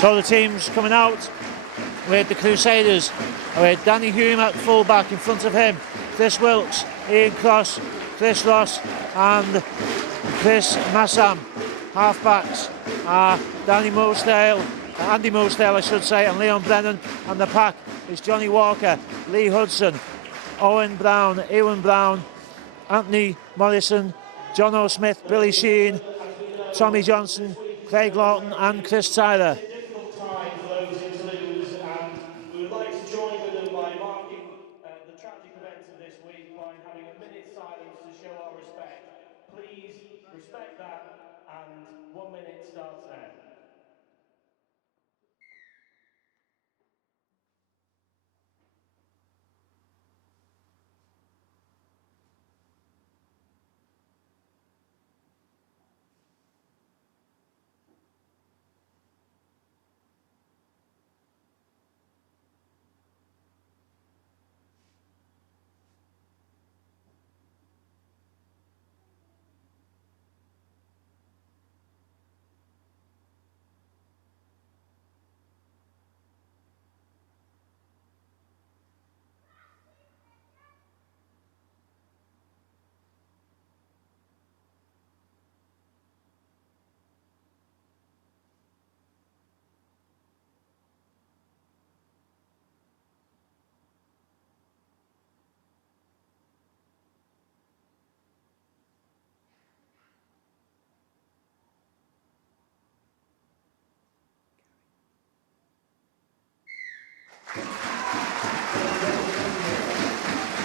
So the team's coming out with the Crusaders, with Danny Hulme at full-back. In front of him, Chris Wilkes, Ian Cross, Chris Ross and Chris Massam. Half-backs are Andy Moosdale I should say, and Leon Brennan. And the pack is Johnny Walker, Lee Hudson, Owen Brown, Ewan Brown, Anthony Morrison, John O'Smith, Billy Sheen, Tommy Johnson, Craig Lawton and Chris Tyler. Difficult time for those in Toulouse, and we would like to join with them by marking the tragic events of this week by having a minute's silence to show our respect. Please respect that, and 1 minute starts now.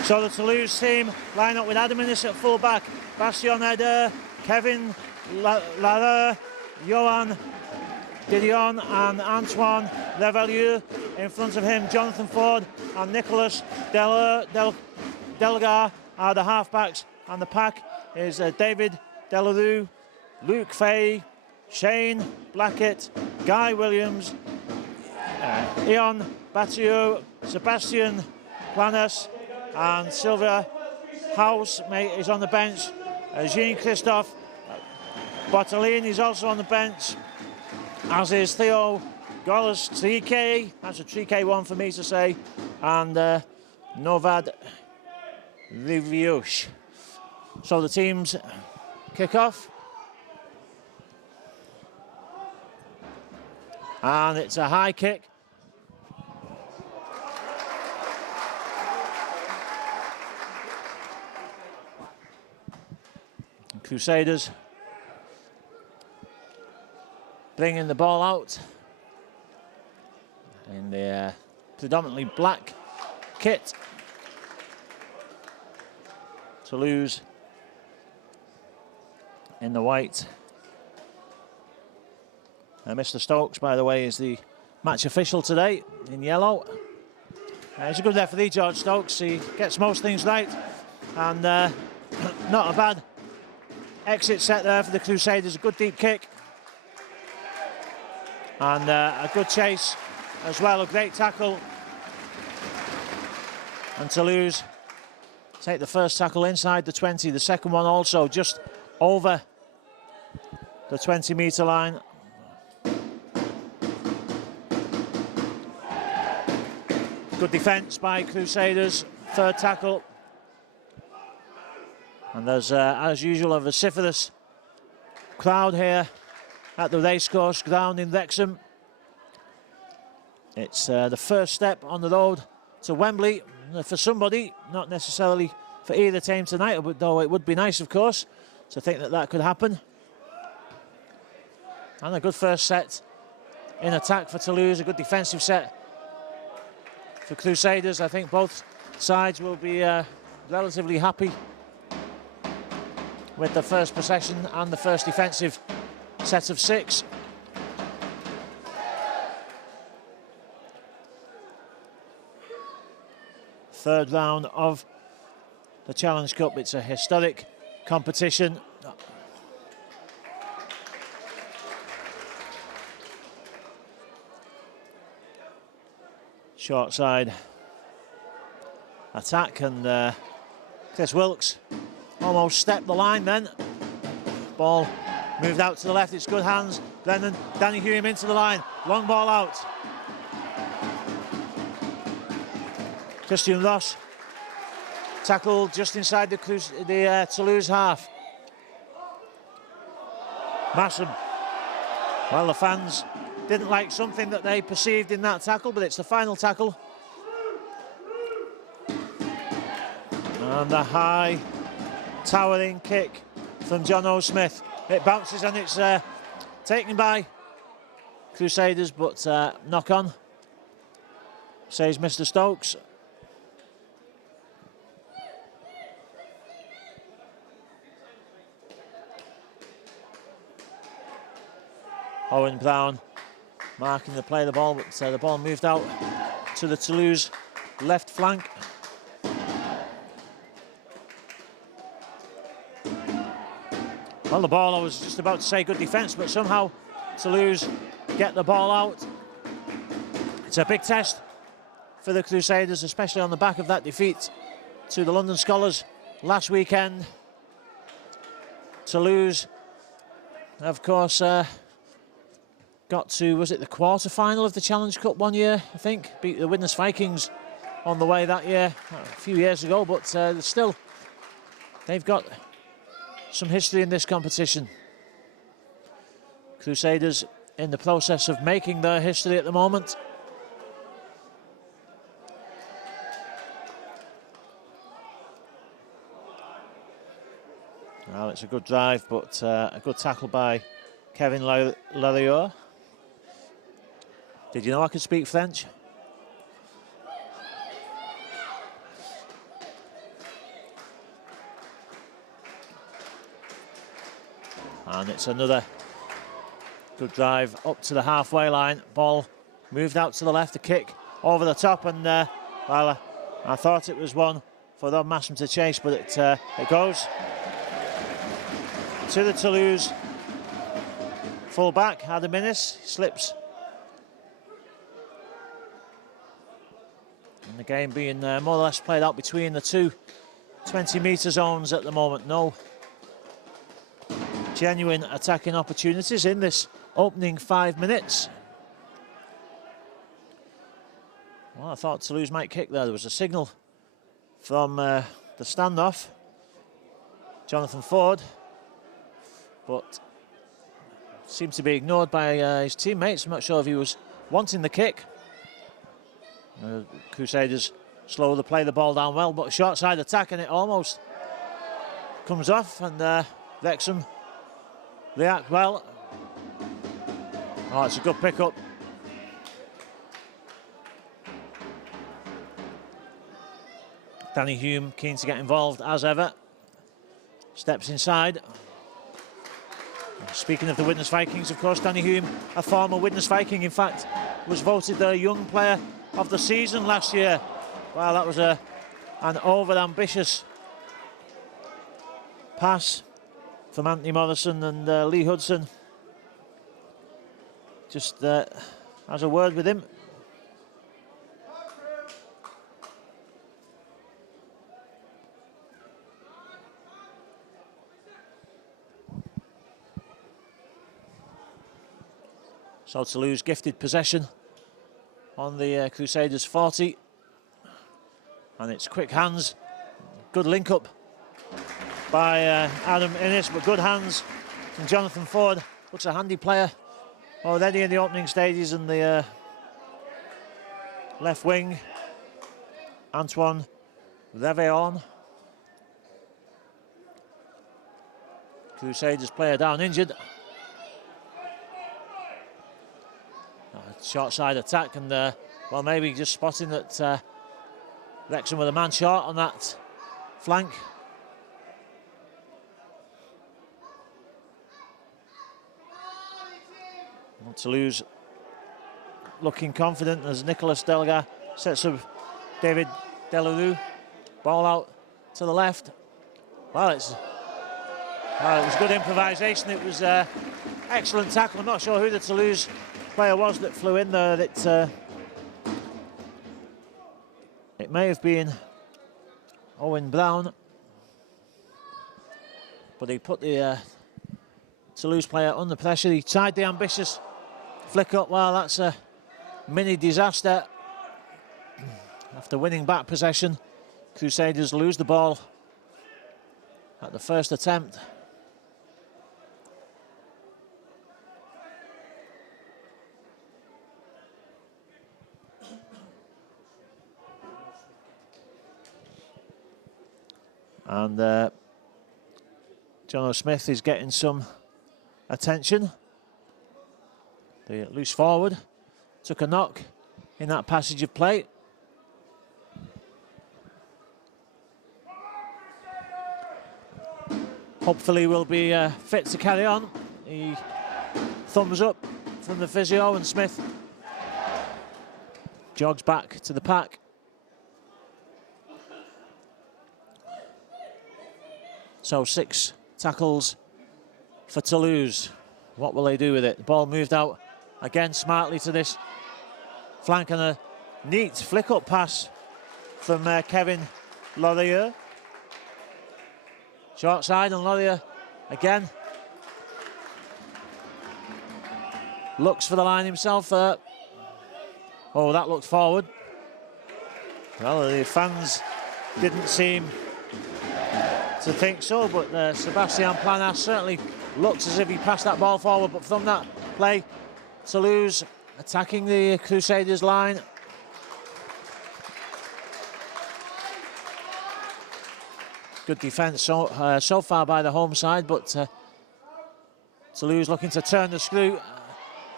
So the Toulouse team line up with Adam Innes at full-back, Bastien Eder, Kevin Lara, Johan Didion and Antoine Levalieu. In front of him, Jonathan Ford and Nicholas Delgar are the half-backs, and the pack is David Delarue, Luke Fay, Shane Blackett, Guy Williams, Ian Batio, Sebastian Planas, and Sylvia House is on the bench. Jean-Christophe Bottelin is also on the bench, as is Theo Golas 3K, that's a 3K one for me to say, and Novad Riviush. So the teams kick off. And it's a high kick. Crusaders bringing the ball out in the predominantly black kit. Toulouse in the white. Mr. Stokes, by the way, is the match official today in yellow. He's a good referee, George Stokes. He gets most things right, and not a bad exit set there for the Crusaders. A good deep kick and a good chase as well, a great tackle. And Toulouse take the first tackle inside the 20, the second one also just over the 20-metre line. Good defence by Crusaders, third tackle. And there's, as usual, a vociferous crowd here at the racecourse ground in Wrexham. It's the first step on the road to Wembley for somebody, not necessarily for either team tonight, though it would be nice, of course, to think that that could happen. And a good first set in attack for Toulouse, a good defensive set for Crusaders. I think both sides will be relatively happy with the first possession and the first defensive set of 6. Third round of the Challenge Cup. It's a historic competition. Short side attack, and Chris Wilkes almost stepped the line then. Ball moved out to the left, it's good hands. Danny Hulme into the line. Long ball out. Christian Ross tackled just inside the Toulouse half. Massam. Well, the fans didn't like something that they perceived in that tackle, but it's the final tackle. And the high, towering kick from John O'Smith. It bounces and it's taken by Crusaders, but knock on, says Mr. Stokes. Owen Brown marking the play of the ball, but the ball moved out to the Toulouse left flank. Well, the ball, I was just about to say good defence, but somehow Toulouse get the ball out. It's a big test for the Crusaders, especially on the back of that defeat to the London Scholars last weekend. Toulouse, of course, got to, was it the quarter-final of the Challenge Cup one year, I think? Beat the Widnes Vikings on the way that year, a few years ago, but still, they've got some history in this competition. Crusaders in the process of making their history at the moment. Well, it's a good drive, but a good tackle by Kevin Larieux. Did you know I could speak French? And it's another good drive up to the halfway line. Ball moved out to the left, a kick over the top, and well, I thought it was one for Rob Massam to chase, but it goes to the Toulouse full back. Adam Innes slips. And the game being more or less played out between the two 20-metre zones at the moment. No genuine attacking opportunities in this opening 5 minutes. Well, I thought Toulouse might kick there. There was a signal from the standoff, Jonathan Ford, but seemed to be ignored by his teammates. I'm not sure if he was wanting the kick. Crusaders slow to play the ball down well, but a short side attack and it almost comes off, and Wrexham react well. Oh, it's a good pick-up. Danny Hulme keen to get involved as ever. Steps inside. Speaking of the Widnes Vikings, of course, Danny Hulme, a former Widnes Viking, in fact, was voted the Young Player of the Season last year. Well, that was an over-ambitious pass from Anthony Morrison and Lee Hudson. Just has a word with him. So Toulouse gifted possession on the Crusaders 40. And it's quick hands, good link up by Adam Innes, but good hands from Jonathan Ford. Looks a handy player already in the opening stages in the left wing. Antoine Réveillon. Crusaders player down injured. Short side attack, and well, maybe just spotting that Wrexham with a man short on that flank. And Toulouse looking confident as Nicolas Delga sets up David Delarue. Ball out to the left. Well, it was good improvisation. It was excellent tackle. I'm not sure who the Toulouse player was that flew in there. It may have been Owen Brown, but he put the Toulouse player under pressure. He tried the ambitious flick up. Well, that's a mini disaster. After winning back possession, Crusaders lose the ball at the first attempt. And John O'Smith is getting some attention. The loose forward took a knock in that passage of play. Hopefully will be fit to carry on. He thumbs up from the physio, and Smith jogs back to the pack. So 6 tackles for Toulouse. What will they do with it? The ball moved out again smartly to this flank, and a neat flick-up pass from Kevin Laurier. Short side, and Laurier again looks for the line himself. Oh, that looked forward. Well, the fans didn't seem to think so, but Sebastian Planas certainly looks as if he passed that ball forward. But from that play, Toulouse attacking the Crusaders line. Good defence so far by the home side, but Toulouse looking to turn the screw.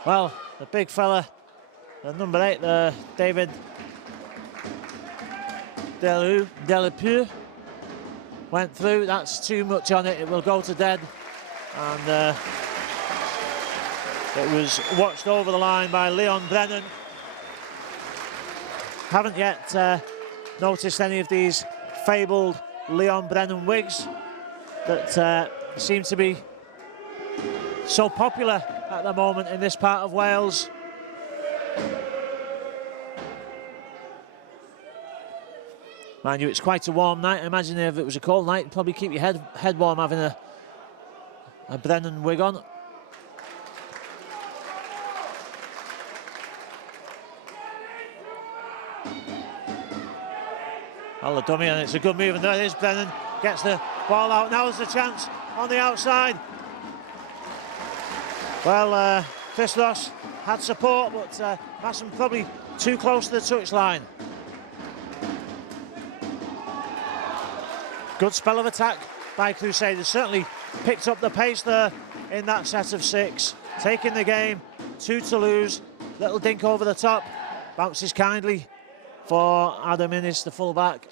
Well, the big fella, the number 8, David Delapure, went through. That's too much on it. It will go to dead. And it was watched over the line by Leon Brennan. Haven't yet noticed any of these fabled Leon Brennan wigs that seem to be so popular at the moment in this part of Wales. Mind you, it's quite a warm night. I imagine if it was a cold night, it'd probably keep your head warm having a Brennan wig on. Well, the dummy, and it's a good move, and there it is. Brennan gets the ball out. Now's the chance on the outside. Well, Chris Ross had support, but Masson probably too close to the touchline. Good spell of attack by Crusaders. Certainly picked up the pace there in that set of 6. Taking the game to Toulouse. Little dink over the top. Bounces kindly for Adam Innes, the fullback.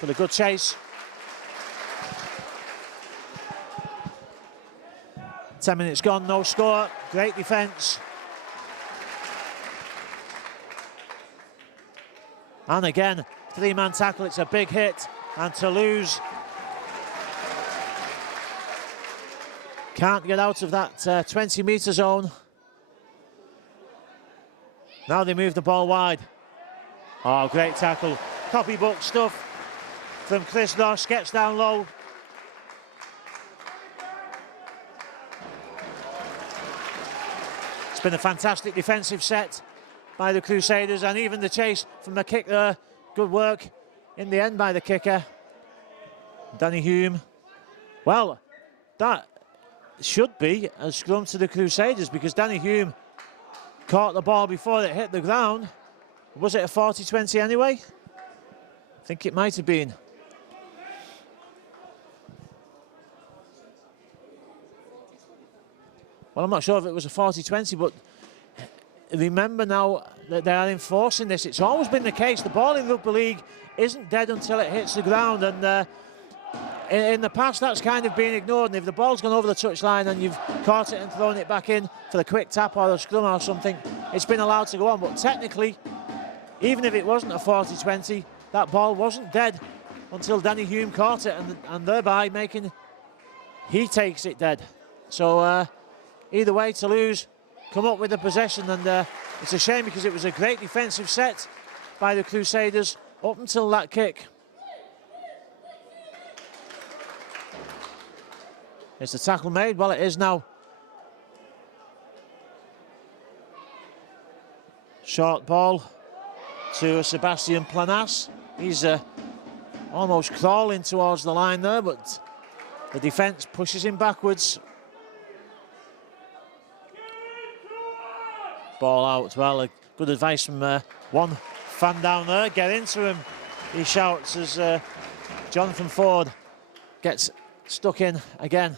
But a good chase. 10 minutes gone, no score. Great defence. And again, 3-man tackle. It's a big hit. And Toulouse can't get out of that 20-metre zone. Now they move the ball wide. Oh, great tackle. Copybook stuff from Chris Ross. Gets down low. It's been a fantastic defensive set by the Crusaders, and even the chase from the kick there. Good work in the end by the kicker, Danny Hulme. Well, that should be a scrum to the Crusaders, because Danny Hulme caught the ball before it hit the ground. Was it a 40-20 anyway? I think it might have been. Well, I'm not sure if it was a 40-20, but remember now that they are enforcing this. It's always been the case. The ball in Rugby League isn't dead until it hits the ground, and in the past that's kind of been ignored. And if the ball's gone over the touchline and you've caught it and thrown it back in for a quick tap or a scrum or something, it's been allowed to go on. But technically, even if it wasn't a 40-20, that ball wasn't dead until Danny Hulme caught it, and thereby he takes it dead. So either way, Toulouse come up with the possession, and it's a shame because it was a great defensive set by the Crusaders up until that kick. Is the tackle made? Well, it is now. Short ball to Sebastian Planas. He's almost crawling towards the line there, but the defence pushes him backwards. Ball out. Well, good advice from one fan down there. Get into him, he shouts as Jonathan Ford gets stuck in again.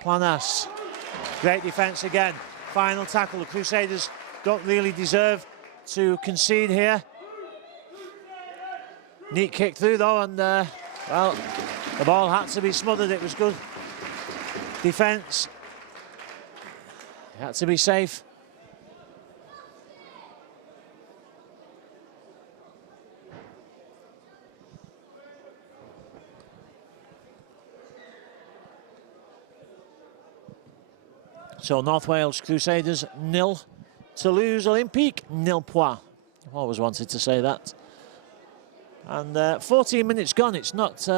Planas. Great defence again. Final tackle. The Crusaders don't really deserve to concede here. Neat kick through though, and well, the ball had to be smothered. It was good defence. It had to be safe. So North Wales Crusaders 0, Toulouse Olympique 0 points. I've always wanted to say that. And 14 minutes gone. It's not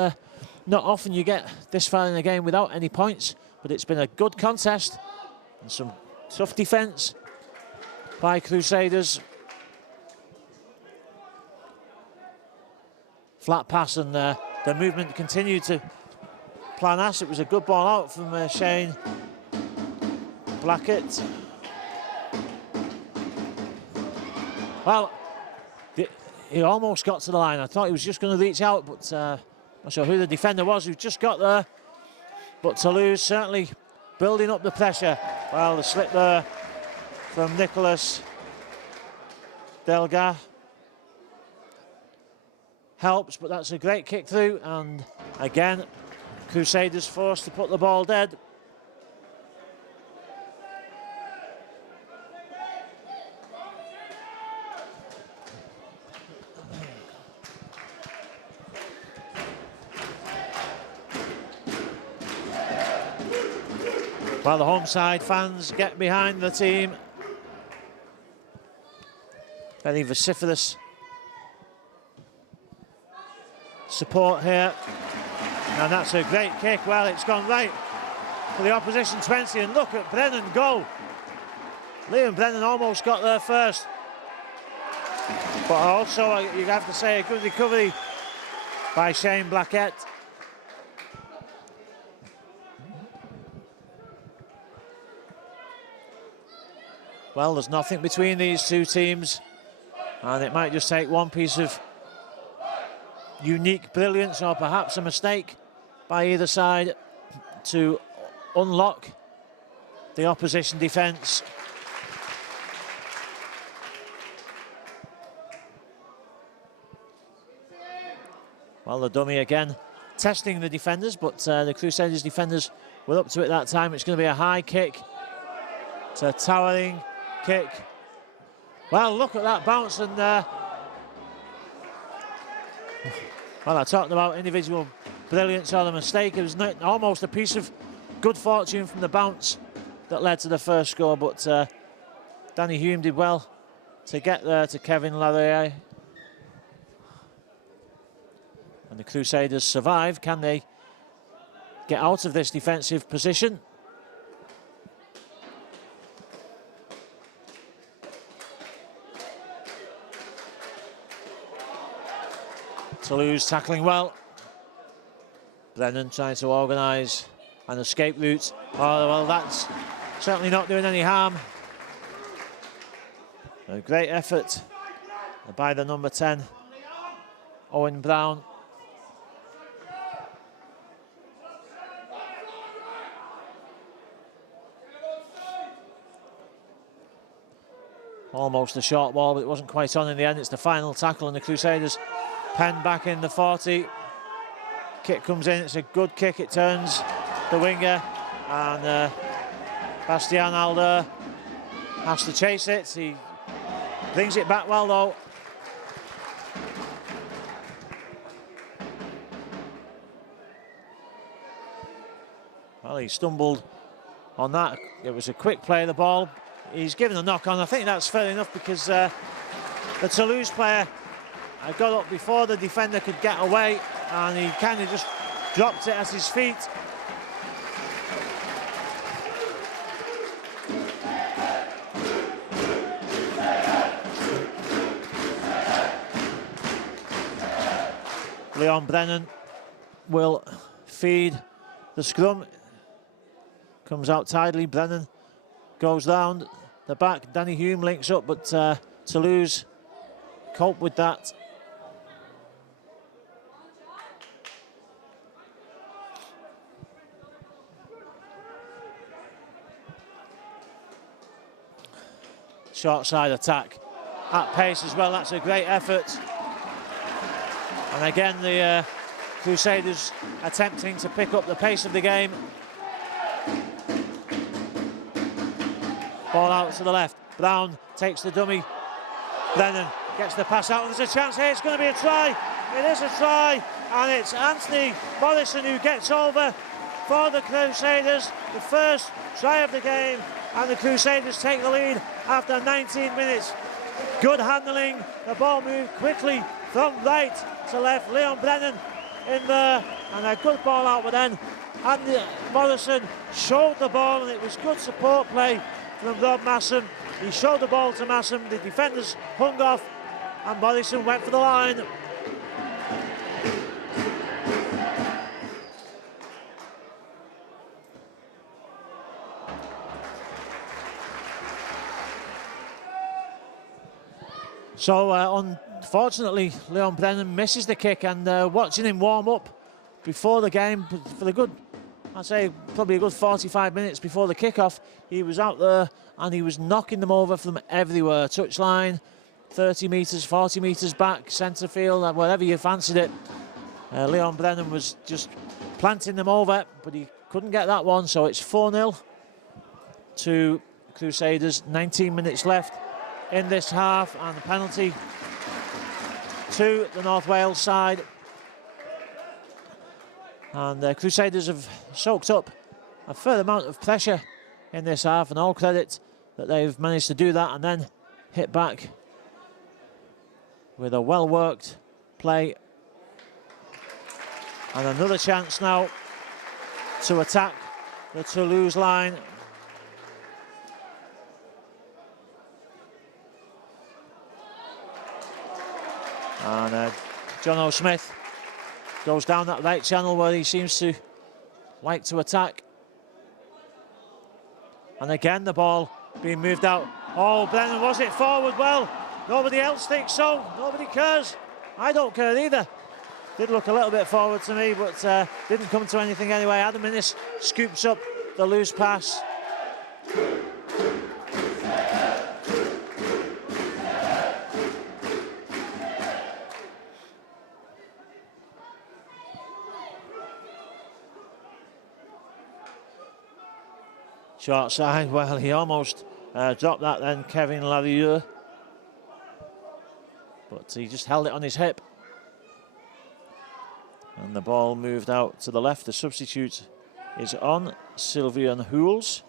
often you get this far in a game without any points, but it's been a good contest and some tough defence by Crusaders. Flat pass, and the movement continued to Planas. It was a good ball out from Shane Blackett. Well, he almost got to the line. I thought he was just going to reach out, but not sure who the defender was who just got there. But Toulouse certainly building up the pressure. Well, the slip there from Nicolas Delga helps, but that's a great kick through, and again Crusaders forced to put the ball dead. Well, the home side fans get behind the team. Very vociferous support here. And that's a great kick. Well, it's gone right for the opposition 20. And look at Brennan go. Liam Brennan almost got there first. But also, you have to say, a good recovery by Shane Blackett. Well, there's nothing between these two teams, and it might just take one piece of unique brilliance or perhaps a mistake by either side to unlock the opposition defence. Well, the dummy again testing the defenders, but the Crusaders defenders were up to it that time. It's going to be a high kick. It's a towering kick. Well, look at that bounce, and well, I talked about individual brilliance or the mistake. It was almost a piece of good fortune from the bounce that led to the first score, but Danny Hulme did well to get there to Kevin Larrier. And the Crusaders survive. Can they get out of this defensive position? Toulouse tackling well. Brennan trying to organise an escape route. Oh, well, that's certainly not doing any harm. A great effort by the number 10, Owen Brown. Almost a short ball, but it wasn't quite on in the end. It's the final tackle, and the Crusaders pen back in the 40. Kick comes in, it's a good kick, it turns the winger, and Bastien Alder has to chase it. He brings it back well though. Well, he stumbled on that. It was a quick play of the ball. He's given a knock on. I think that's fair enough, because the Toulouse player got up before the defender could get away, and he kind of just dropped it at his feet. Leon Brennan will feed the scrum. Comes out tidily. Brennan goes round the back. Danny Hulme links up, but Toulouse cope with that. Short side attack at pace as well. That's a great effort. And again, the Crusaders attempting to pick up the pace of the game. Ball out to the left. Brown takes the dummy. Brennan gets the pass out. There's a chance here. It's going to be a try. It is a try. And it's Anthony Morrison who gets over for the Crusaders. The first try of the game. And the Crusaders take the lead after 19 minutes. Good handling. The ball moved quickly from right to left. Leon Brennan in there. And a good ball out, but then Andy Morrison showed the ball, and it was good support play from Rob Massam. He showed the ball to Massam. The defenders hung off, and Morrison went for the line. So unfortunately, Leon Brennan misses the kick, and watching him warm up before the game for the good, I'd say probably a good 45 minutes before the kickoff, he was out there and he was knocking them over from everywhere. Touchline, 30 metres, 40 metres back, centre field, wherever you fancied it. Leon Brennan was just planting them over, but he couldn't get that one, so it's 4-0 to Crusaders. 19 minutes left in this half, and the penalty to the North Wales side. And the Crusaders have soaked up a fair amount of pressure in this half, and all credit that they've managed to do that and then hit back with a well-worked play. And another chance now to attack the Toulouse line. And John O'Smith goes down that right channel where he seems to like to attack. And again, the ball being moved out. Oh, Brennan, was it forward? Well, nobody else thinks so. Nobody cares. I don't care either. Did look a little bit forward to me, but didn't come to anything anyway. Adam Innes scoops up the loose pass. Short side, well, he almost dropped that then, Kevin Larieux. But he just held it on his hip. And the ball moved out to the left. The substitute is on, Sylvian Hools.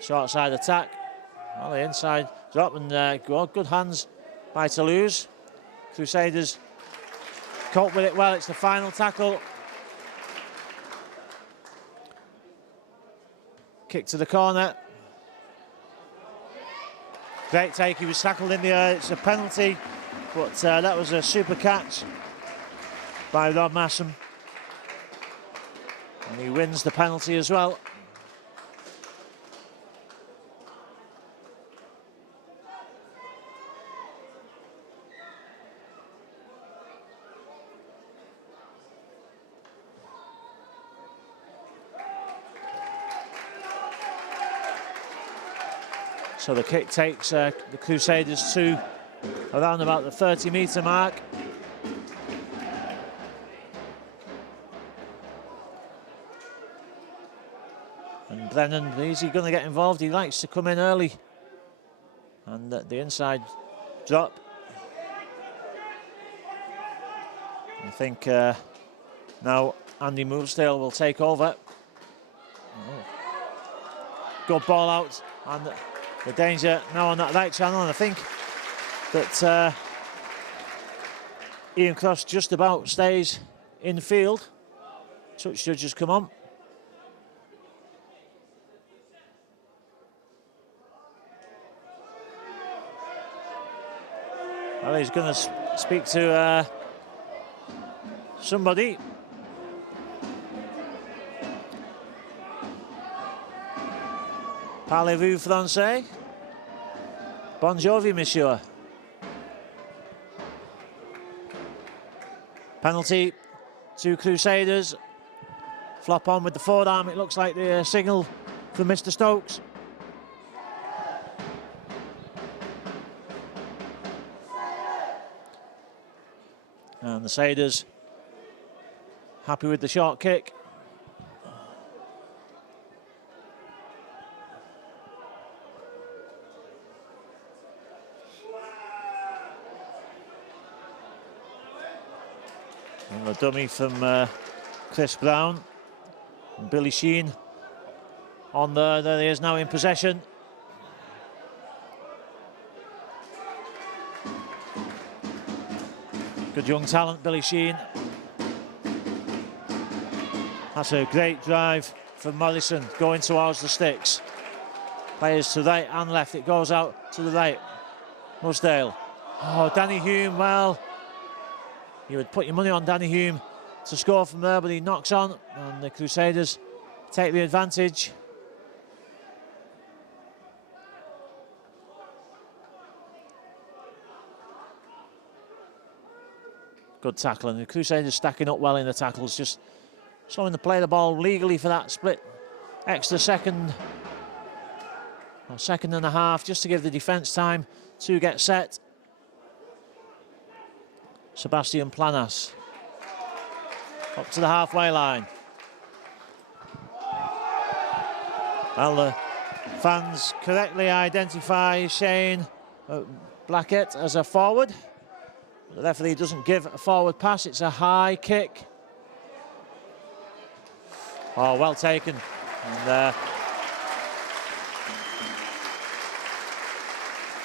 Short side attack. Well, the inside drop, and good hands by Toulouse. Crusaders cope with it well. It's the final tackle. Kick to the corner. Great take. He was tackled in the air. It's a penalty, but that was a super catch by Rob Massam. And he wins the penalty as well. So the kick takes the Crusaders to around about the 30-metre mark. And Brennan, is he going to get involved? He likes to come in early. And the inside drop. I think now Andy Moonsdale will take over. Good ball out, and the danger now on that right channel, and I think that Ian Cross just about stays in field. Touch judges come on. Well, he's going to speak to somebody. Parlez-vous français? Bonjour, monsieur. Penalty to Crusaders. Flop on with the forearm. It looks like the signal from Mr. Stokes. And the Crusaders happy with the short kick. And the dummy from Chris Brown. And Billy Sheen on there he is now in possession. Good young talent, Billy Sheen. That's a great drive from Morrison going towards the sticks. Players to right and left, it goes out to the right. Musdale. Oh, Danny Hulme, well, you would put your money on Danny Hulme to score from there, but he knocks on, and the Crusaders take the advantage. Good tackle, and the Crusaders stacking up well in the tackles, just showing to play the ball legally for that split extra second, or second and a half, just to give the defence time to get set. Sebastian Planas up to the halfway line. Well, the fans correctly identify Shane Blackett as a forward. The referee doesn't give a forward pass, it's a high kick. Oh, well taken. And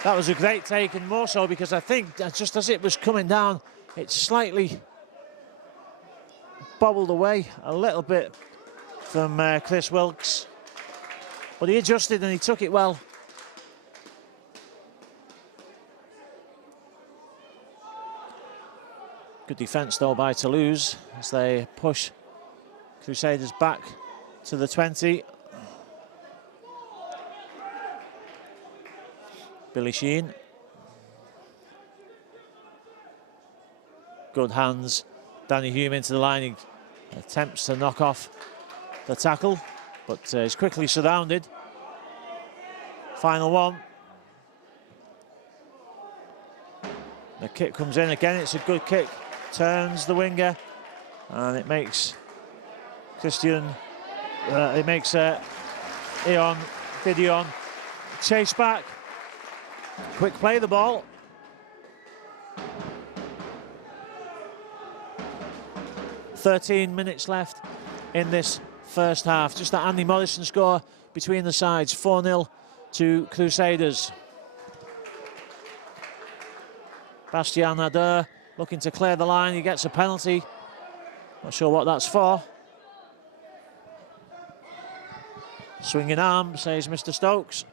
that was a great take, and more so because I think just as it was coming down, it slightly bobbled away a little bit from Chris Wilkes. But he adjusted and he took it well. Good defence though by Toulouse as they push Crusaders back to the 20. Billy Sheen. Good hands. Danny Hulme into the line. He attempts to knock off the tackle, but is quickly surrounded. Final one. The kick comes in again. It's a good kick. Turns the winger, and it makes Gideon chase back. Quick play the ball. "13 minutes left in this first half. Just that Andy Morrison score between the sides. 4-0 to Crusaders. Bastien Adair looking to clear the line. He gets a penalty. Not sure what that's for. Swinging arm, says Mr. Stokes.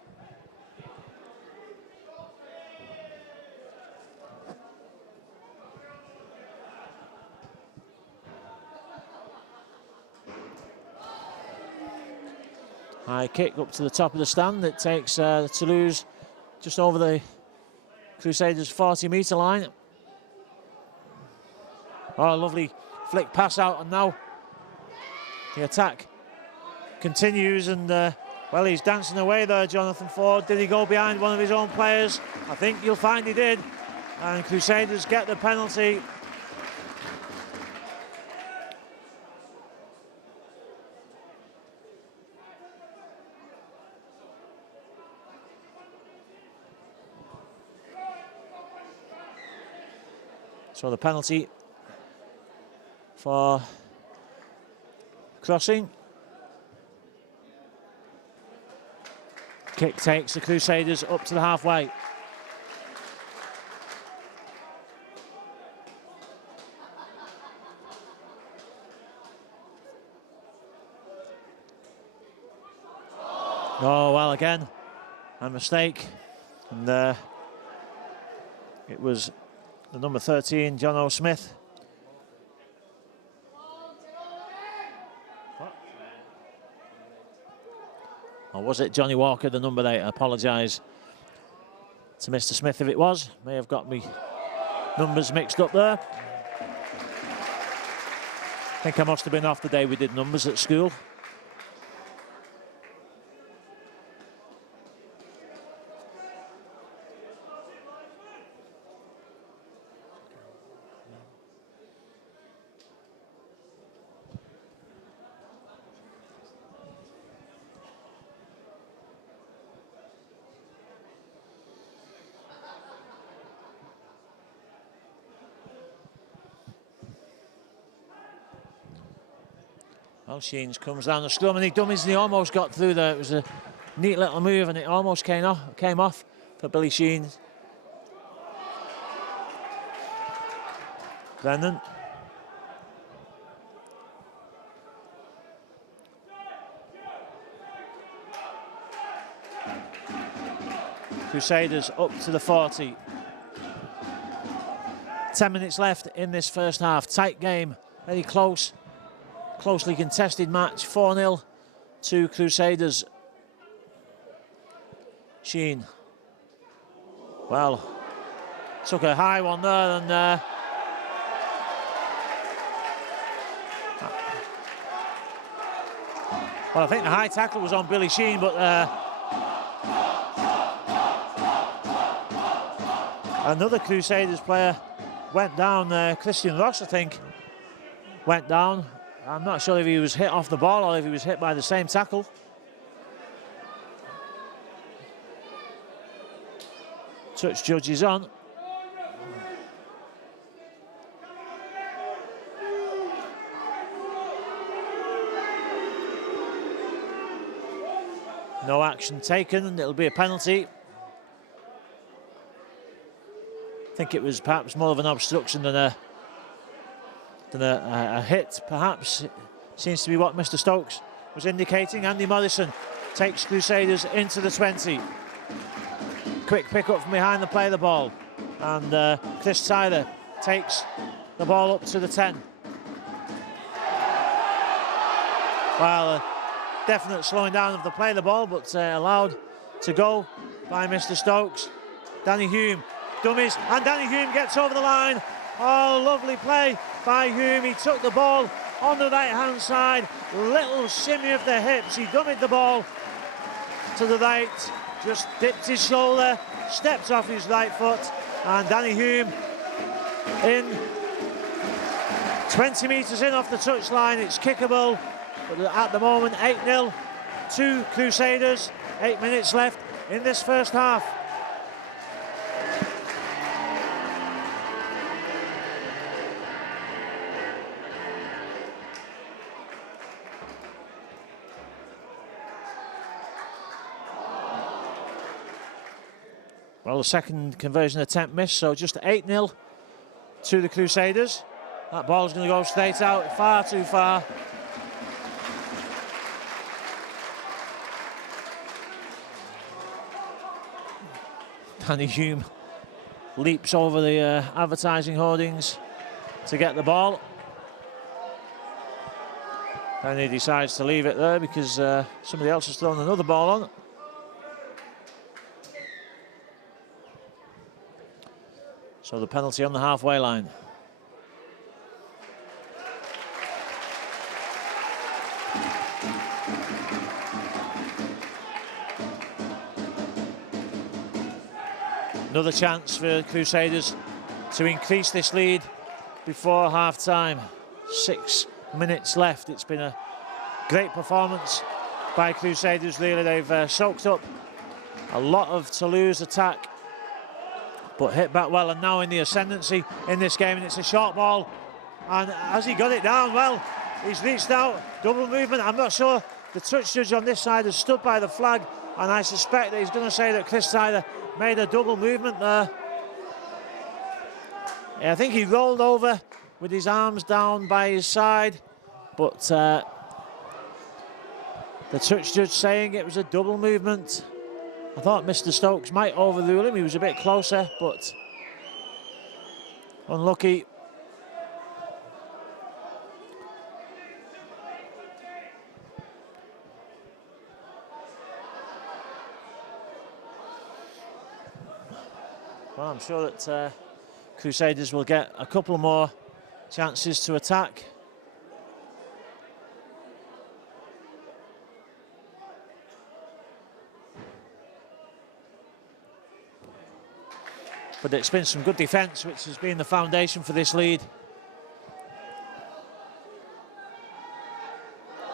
High kick up to the top of the stand. It takes Toulouse just over the Crusaders' 40-metre line. Oh, lovely flick pass out, and now the attack continues, and well, he's dancing away there, Jonathan Ford. Did he go behind one of his own players? I think you'll find he did, and Crusaders get the penalty. So the penalty for crossing. Kick takes the Crusaders up to the halfway. Oh, well, again, a mistake. And it was the number 13, John O'Smith. Or was it Johnny Walker, the number 8? I apologise to Mr. Smith if it was. May have got me numbers mixed up there. I think I must have been off the day we did numbers at school. Well, Sheens comes down the scrum and he dummies and he almost got through there. It was a neat little move and it almost came off for Billy Sheens. Brendan. Crusaders up to the 40. 10 minutes left in this first half. Tight game, very close. Closely contested match, 4-0 to Crusaders. Sheen. Well, took a high one there and well, I think the high tackle was on Billy Sheen, but another Crusaders player went down. Christian Ross, I think, went down. I'm not sure if he was hit off the ball or if he was hit by the same tackle. Touch judge is on. No action taken and it'll be a penalty. I think it was perhaps more of an obstruction than a hit, perhaps. It seems to be what Mr. Stokes was indicating. Andy Morrison takes Crusaders into the 20. Quick pick up from behind the play of the ball. And Chris Tyler takes the ball up to the 10. Well, definite slowing down of the play of the ball, but allowed to go by Mr. Stokes. Danny Hulme dummies, and Danny Hulme gets over the line. Oh, lovely play by Hulme. He took the ball on the right-hand side. Little shimmy of the hips. He dummied the ball to the right. Just dipped his shoulder, stepped off his right foot. And Danny Hulme in 20 metres in off the touchline. It's kickable. But at the moment, 8-0 to Crusaders. 8 minutes left in this first half. Well, the second conversion attempt missed, so just 8-0 to the Crusaders. That ball's going to go straight out, far too far. Danny Hulme leaps over the advertising hoardings to get the ball. And he decides to leave it there because somebody else has thrown another ball on. So the penalty on the halfway line. Another chance for Crusaders to increase this lead before half-time. 6 minutes left. It's been a great performance by Crusaders, really. They've soaked up a lot of Toulouse attack, but hit back well, and now in the ascendancy in this game, and it's a short ball. And has he got it down? Well, he's reached out, double movement. I'm not sure the touch judge on this side has stood by the flag, and I suspect that he's going to say that Chris Tyler made a double movement there. Yeah, I think he rolled over with his arms down by his side, but the touch judge saying it was a double movement. I thought Mr. Stokes might overrule him. He was a bit closer, but unlucky. Well, I'm sure that Crusaders will get a couple more chances to attack. But it's been some good defence which has been the foundation for this lead.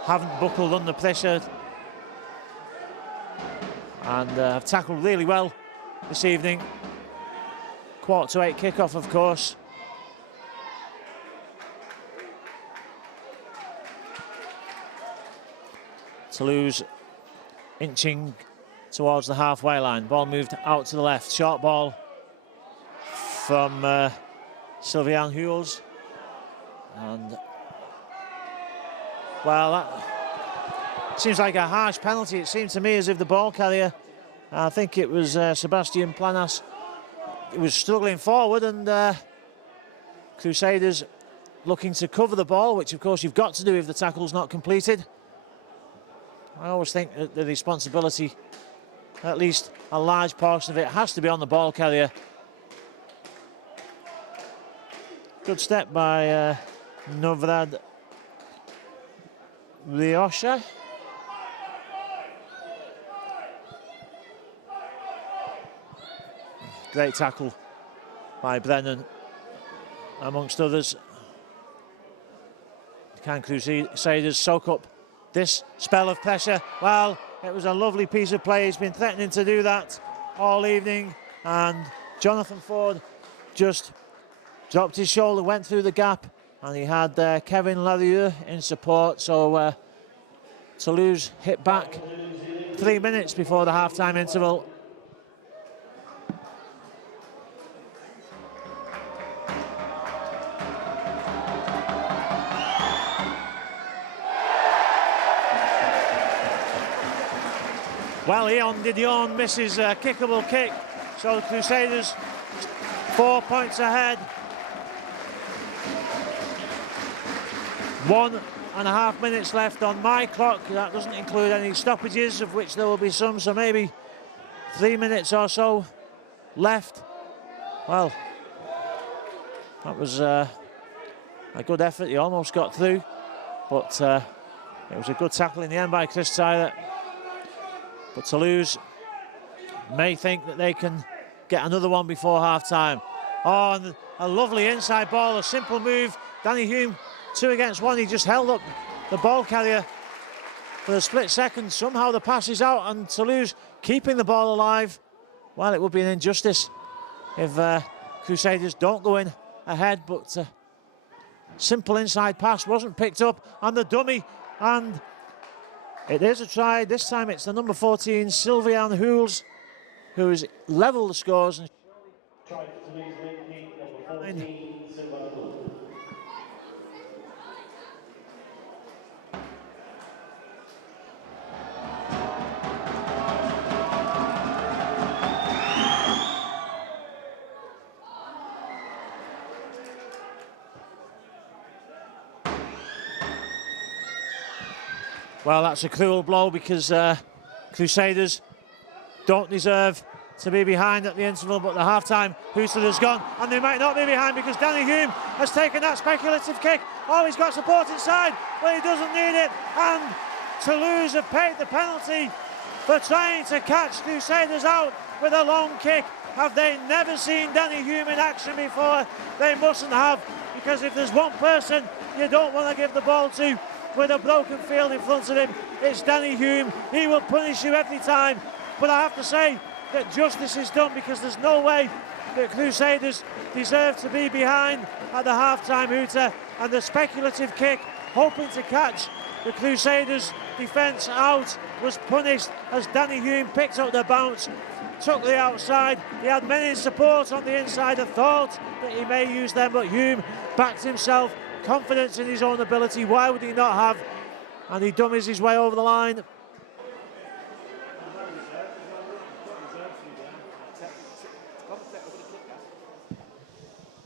Haven't buckled under pressure and have tackled really well this evening. 7:45 kickoff, of course. Toulouse inching towards the halfway line. Ball moved out to the left. Short ball from Sylvain Hules. And, well, that seems like a harsh penalty. It seemed to me as if the ball carrier, I think it was Sebastian Planas, was struggling forward, and Crusaders looking to cover the ball, which of course you've got to do if the tackle's not completed. I always think that the responsibility, at least a large portion of it, has to be on the ball carrier. Good step by Novrad Riosha. Great tackle by Brennan, amongst others. Can Crusaders soak up this spell of pressure? Well, it was a lovely piece of play. He's been threatening to do that all evening, and Jonathan Ford just dropped his shoulder, went through the gap, and he had Kevin Larieux in support. So Toulouse hit back 3 minutes before the half-time interval. Well, Ion Didion misses a kickable kick, so the Crusaders 4 points ahead. 1.5 minutes left on my clock. That doesn't include any stoppages, of which there will be some, so maybe 3 minutes or so left. Well, that was a good effort. He almost got through, but it was a good tackle in the end by Chris Tyler. But Toulouse may think that they can get another one before half-time. Oh, and a lovely inside ball, a simple move. Danny Hulme, 2 against 1. He just held up the ball carrier for a split second. Somehow the pass is out, and Toulouse keeping the ball alive. Well, it would be an injustice if Crusaders don't go in ahead, but simple inside pass wasn't picked up, and the dummy, and it is a try. This time it's the number 14, Sylvain Hules, who has levelled the scores. And Try to lose Olympique, number 14, Sylvain Hules. Well, that's a cruel blow, because Crusaders don't deserve to be behind at the interval, but the half-time whistle has gone, and they might not be behind because Danny Hulme has taken that speculative kick. Oh, he's got support inside, but he doesn't need it, and Toulouse have paid the penalty for trying to catch Crusaders out with a long kick. Have they never seen Danny Hulme in action before? They mustn't have, because if there's one person you don't want to give the ball to with a broken field in front of him, it's Danny Hulme. He will punish you every time. But I have to say that justice is done, because there's no way that Crusaders deserve to be behind at the half-time hooter, and the speculative kick, hoping to catch the Crusaders' defence out, was punished as Danny Hulme picked up the bounce, took the outside. He had many support on the inside. I thought that he may use them, but Hulme backed himself, confidence in his own ability. Why would he not have? And he dummies his way over the line.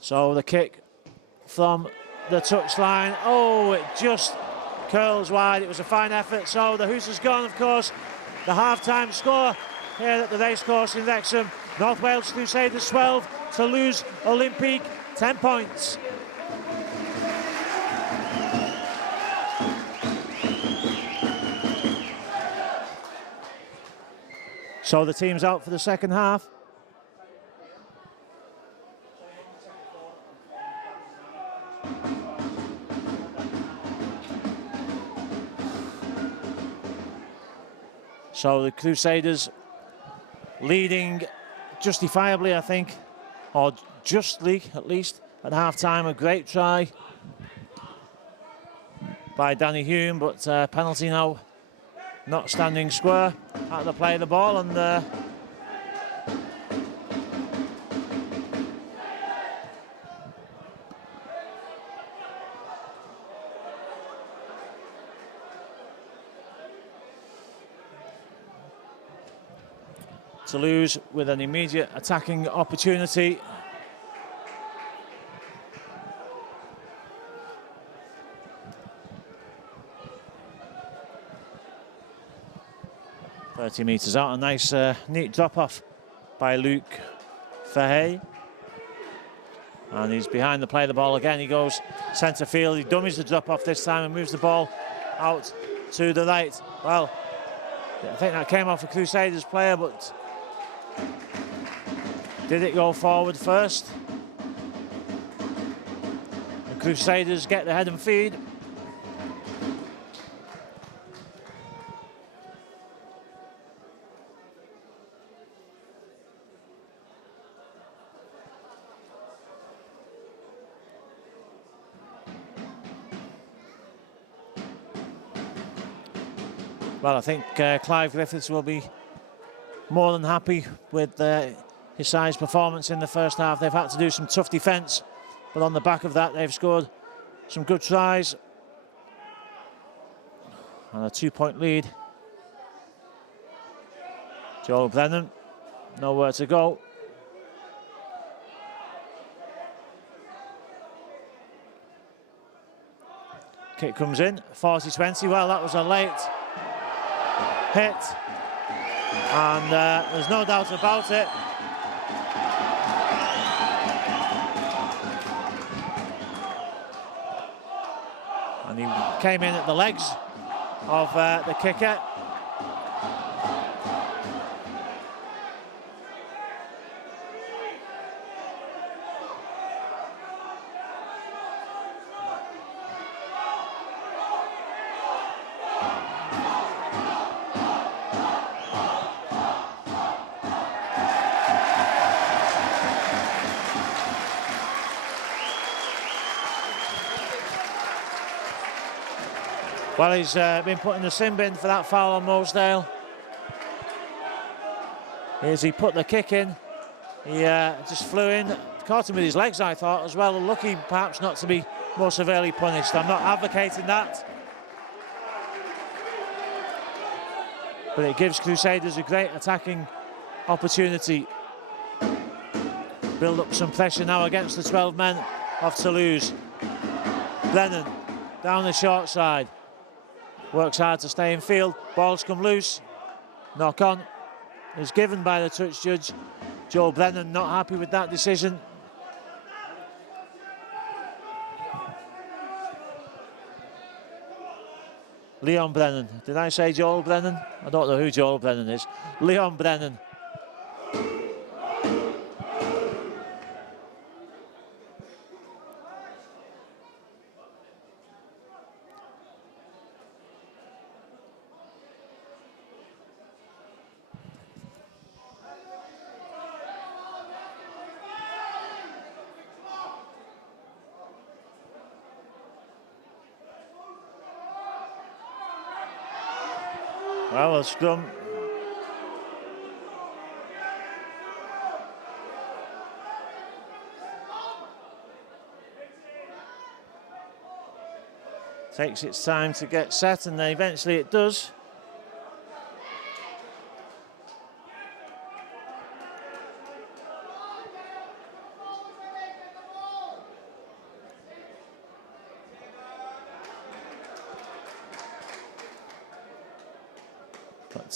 So the kick from the touchline. Oh, it just curls wide. It was a fine effort. So the Hoos has gone, of course. The half-time score here at the racecourse in Wrexham. North Wales Crusaders 12, Toulouse Olympique 10 points. So the team's out for the second half. So the Crusaders leading justifiably, I think, or justly at least, at half-time. A great try by Danny Hulme, but penalty now, not standing square at the play of the ball, and Toulouse with an immediate attacking opportunity. "30 metres out, a nice neat drop-off by Luke Fahey. And he's behind the play of the ball again. He goes centre field, he dummies the drop-off this time and moves the ball out to the right. Well, I think that came off a Crusaders player, but did it go forward first? The Crusaders get the head and feed. Well, I think Clive Griffiths will be more than happy with his side's performance in the first half. They've had to do some tough defence, but on the back of that, they've scored some good tries. And a 2-point lead. Joel Brennan, nowhere to go. Kick comes in, 40-20. Well, that was a late hit, and there's no doubt about it. And he came in at the legs of the kicker. Well, he's been put in the sin bin for that foul on Mosedale. As he put the kick in, he just flew in, caught him with his legs, I thought, as well. Lucky, perhaps, not to be more severely punished. I'm not advocating that. But it gives Crusaders a great attacking opportunity. Build up some pressure now against the 12 men of Toulouse. Brennan down the short side. Works hard to stay in field. Balls come loose. Knock on is given by the touch judge. Joel Brennan not happy with that decision. Leon Brennan. Did I say Joel Brennan? I don't know who Joel Brennan is. Leon Brennan. Well, a scrum. Takes its time to get set, and then eventually it does.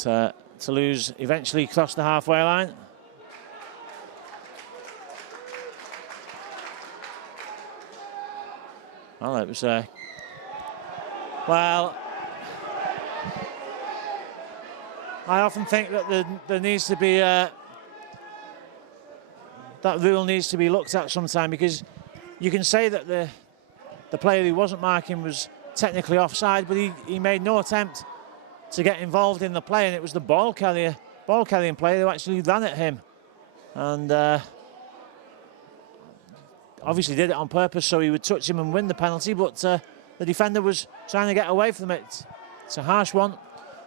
But Toulouse eventually crossed the halfway line. Well, it was well, I often think that there needs to be that rule needs to be looked at sometime, because you can say that the player who wasn't marking was technically offside, but he made no attempt to get involved in the play, and it was the ball carrying player who actually ran at him, and obviously did it on purpose so he would touch him and win the penalty, but the defender was trying to get away from it. It's a harsh one,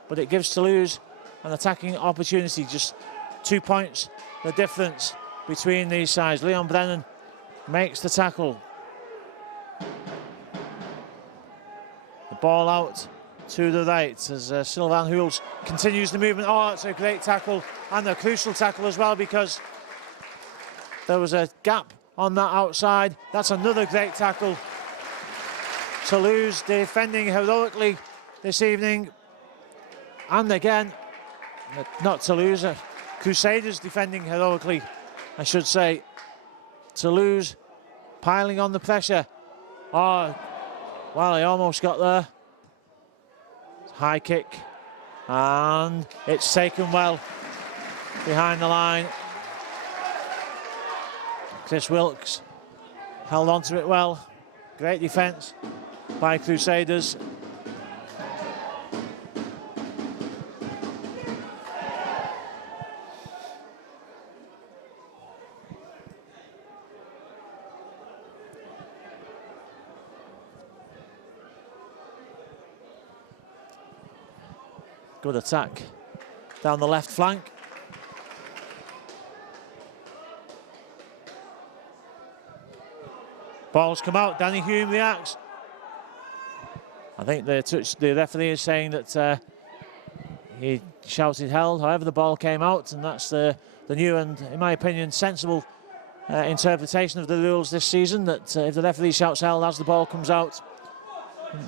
but it gives Toulouse an attacking opportunity. Just 2 points the difference between these sides. Leon Brennan makes the tackle. The ball out to the right as Sylvain Hules continues the movement. Oh, it's a great tackle, and a crucial tackle as well, because there was a gap on that outside. That's another great tackle. Toulouse defending heroically this evening, and again, not Toulouse, Crusaders defending heroically, I should say. Toulouse piling on the pressure. Oh, well, he almost got there. High kick, and it's taken well behind the line. Chris Wilkes held on to it well. Great defence by Crusaders. Good attack down the left flank. Ball's come out, Danny Hulme reacts. I think the referee is saying that he shouted held, however the ball came out, and that's the new and, in my opinion, sensible interpretation of the rules this season, that if the referee shouts held as the ball comes out,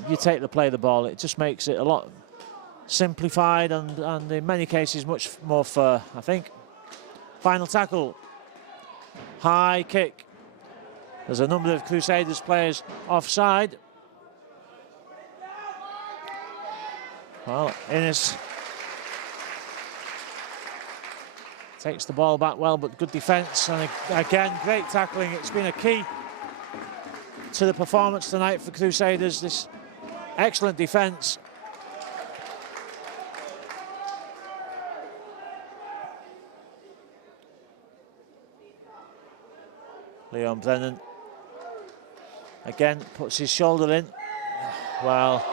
you take the play of the ball. It just makes it a lot simplified and in many cases much more fair, I think. Final tackle, high kick. There's a number of Crusaders players offside. Well, Innes takes the ball back well, but good defence, and again, great tackling. It's been a key to the performance tonight for Crusaders, this excellent defence. Leon Brennan again puts his shoulder in. Well,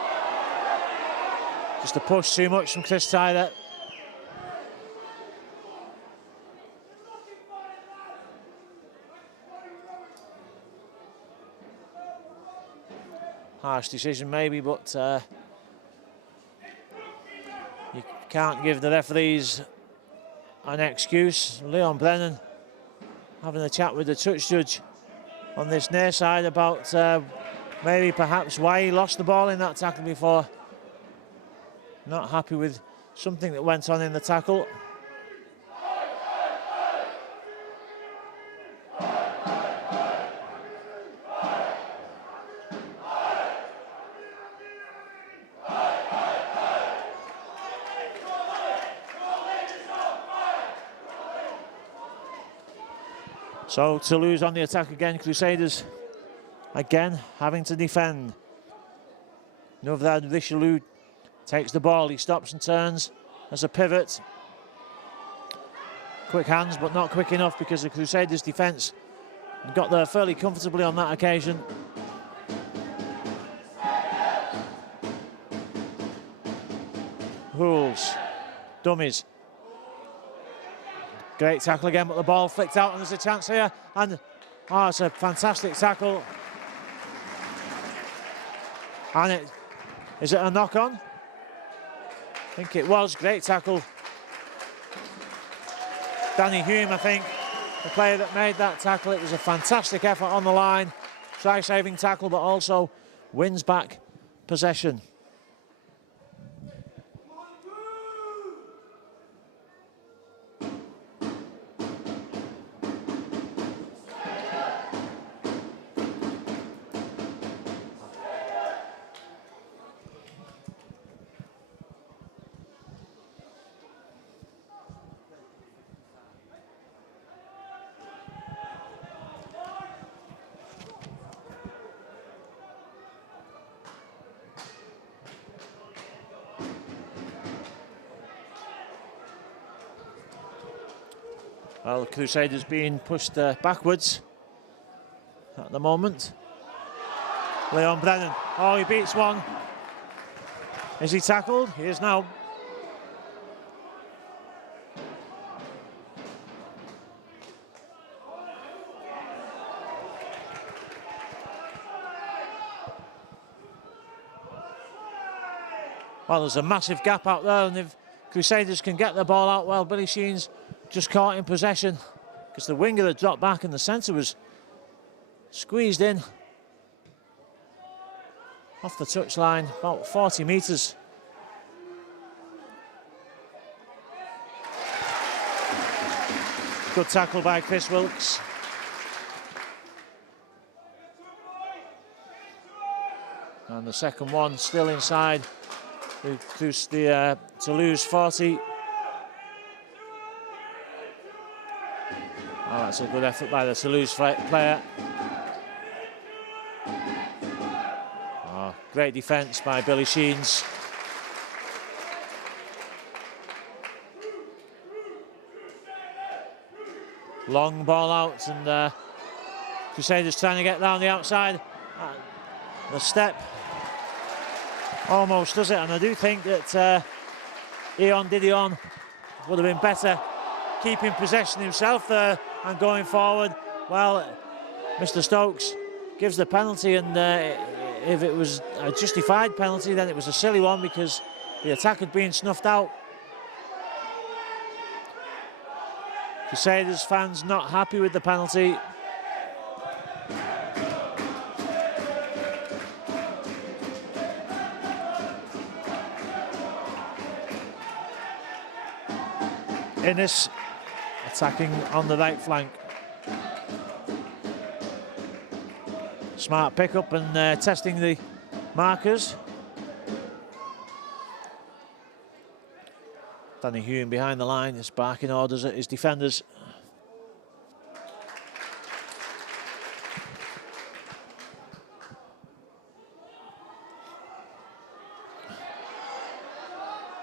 just a push too much from Chris Tyler. Harsh decision maybe, but you can't give the referees an excuse. Leon Brennan having a chat with the touch judge on this near side about maybe perhaps why he lost the ball in that tackle before. Not happy with something that went on in the tackle. So Toulouse on the attack again, Crusaders again having to defend. Nouvrad Richelieu takes the ball, he stops and turns as a pivot. Quick hands, but not quick enough because the Crusaders' defence got there fairly comfortably on that occasion. Hules, dummies. Great tackle again, but the ball flicked out, and there's a chance here. And oh, it's a fantastic tackle. And is it a knock-on? I think it was. Great tackle. Danny Hulme, I think, the player that made that tackle. It was a fantastic effort on the line. Try-saving tackle, but also wins back possession. Well, the Crusaders being pushed backwards at the moment. Leon Brennan, oh, he beats one. Is he tackled? He is now. Well, there's a massive gap out there, and if Crusaders can get the ball out, well, Billy Sheen's just caught in possession because the winger had dropped back and the centre was squeezed in off the touchline, about 40 metres. Good tackle by Chris Wilkes. And the second one still inside the Toulouse 40. Oh, that's a good effort by the Toulouse player. Oh, great defence by Billy Sheens. Long ball out, and Crusaders trying to get down the outside. The step almost does it, and I do think that Ion Didion would have been better keeping possession himself there and going forward. Well, Mr. Stokes gives the penalty, and if it was a justified penalty, then it was a silly one because the attack had been snuffed out. Crusaders fans not happy with the penalty. Innes attacking on the right flank. Smart pick-up and testing the markers. Danny Hulme behind the line is barking orders at his defenders.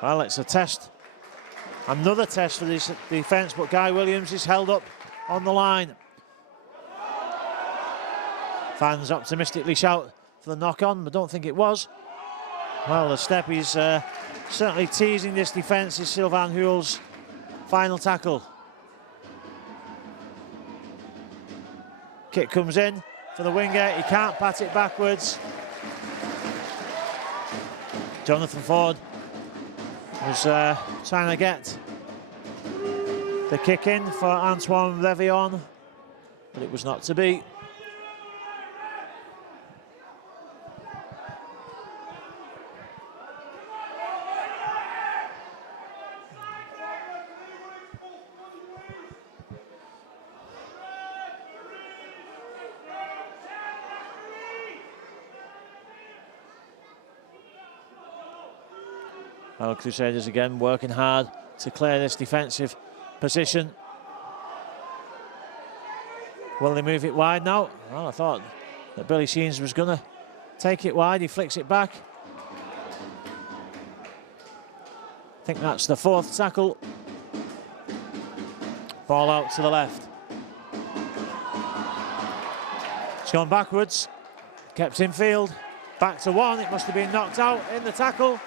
Well, it's a test. Another test for this defence, but Guy Williams is held up on the line. Fans optimistically shout for the knock-on, but don't think it was. Well, the step is certainly teasing this defence is Sylvain Huel's final tackle. Kick comes in for the winger, he can't pat it backwards. Jonathan Ford was trying to get the kick in for Antoine Revion, but it was not to be. Well, Crusaders again working hard to clear this defensive position. Will they move it wide now? Well, I thought that Billy Sheens was going to take it wide. He flicks it back. I think that's the fourth tackle. Ball out to the left. It's gone backwards. Kept in field. Back to one. It must have been knocked out in the tackle.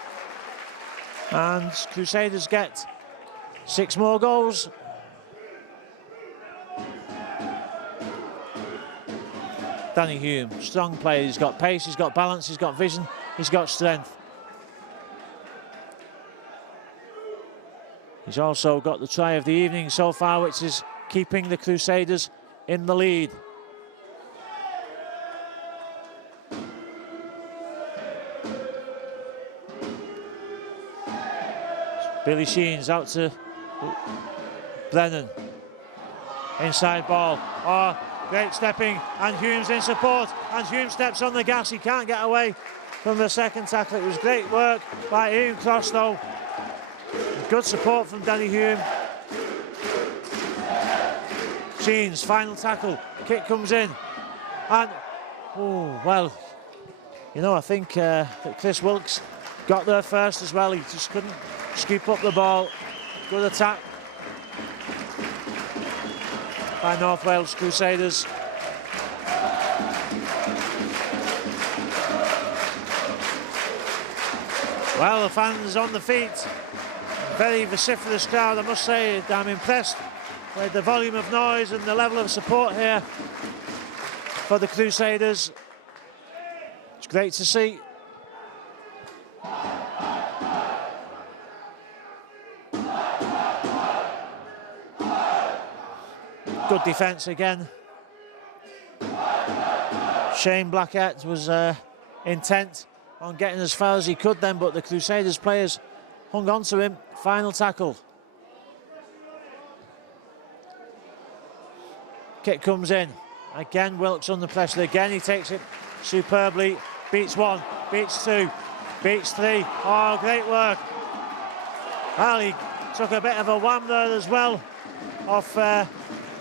And Crusaders get 6 more goals. Danny Hulme, strong player. He's got pace, he's got balance, he's got vision, he's got strength. He's also got the try of the evening so far, which is keeping the Crusaders in the lead. Billy Sheens out to Brennan. Inside ball. Oh, great stepping, and Hulme's in support, and Hulme steps on the gas. He can't get away from the second tackle. It was great work by Ian Cross, though. Good support from Danny Hulme. Sheens, final tackle. Kick comes in. And, oh, well, you know, I think that Chris Wilkes got there first as well. He just couldn't scoop up the ball. Good attack. by North Wales Crusaders. Well, the fans on the feet, very vociferous crowd, I must say. I'm impressed with the volume of noise and the level of support here for the Crusaders. It's great to see. Good defence again. Shane Blackett was intent on getting as far as he could then, but the Crusaders players hung on to him. Final tackle. Kick comes in. Again, Wilkes under pressure. Again, he takes it superbly. Beats one, beats two, beats three. Oh, great work. Well, he took a bit of a wham there as well off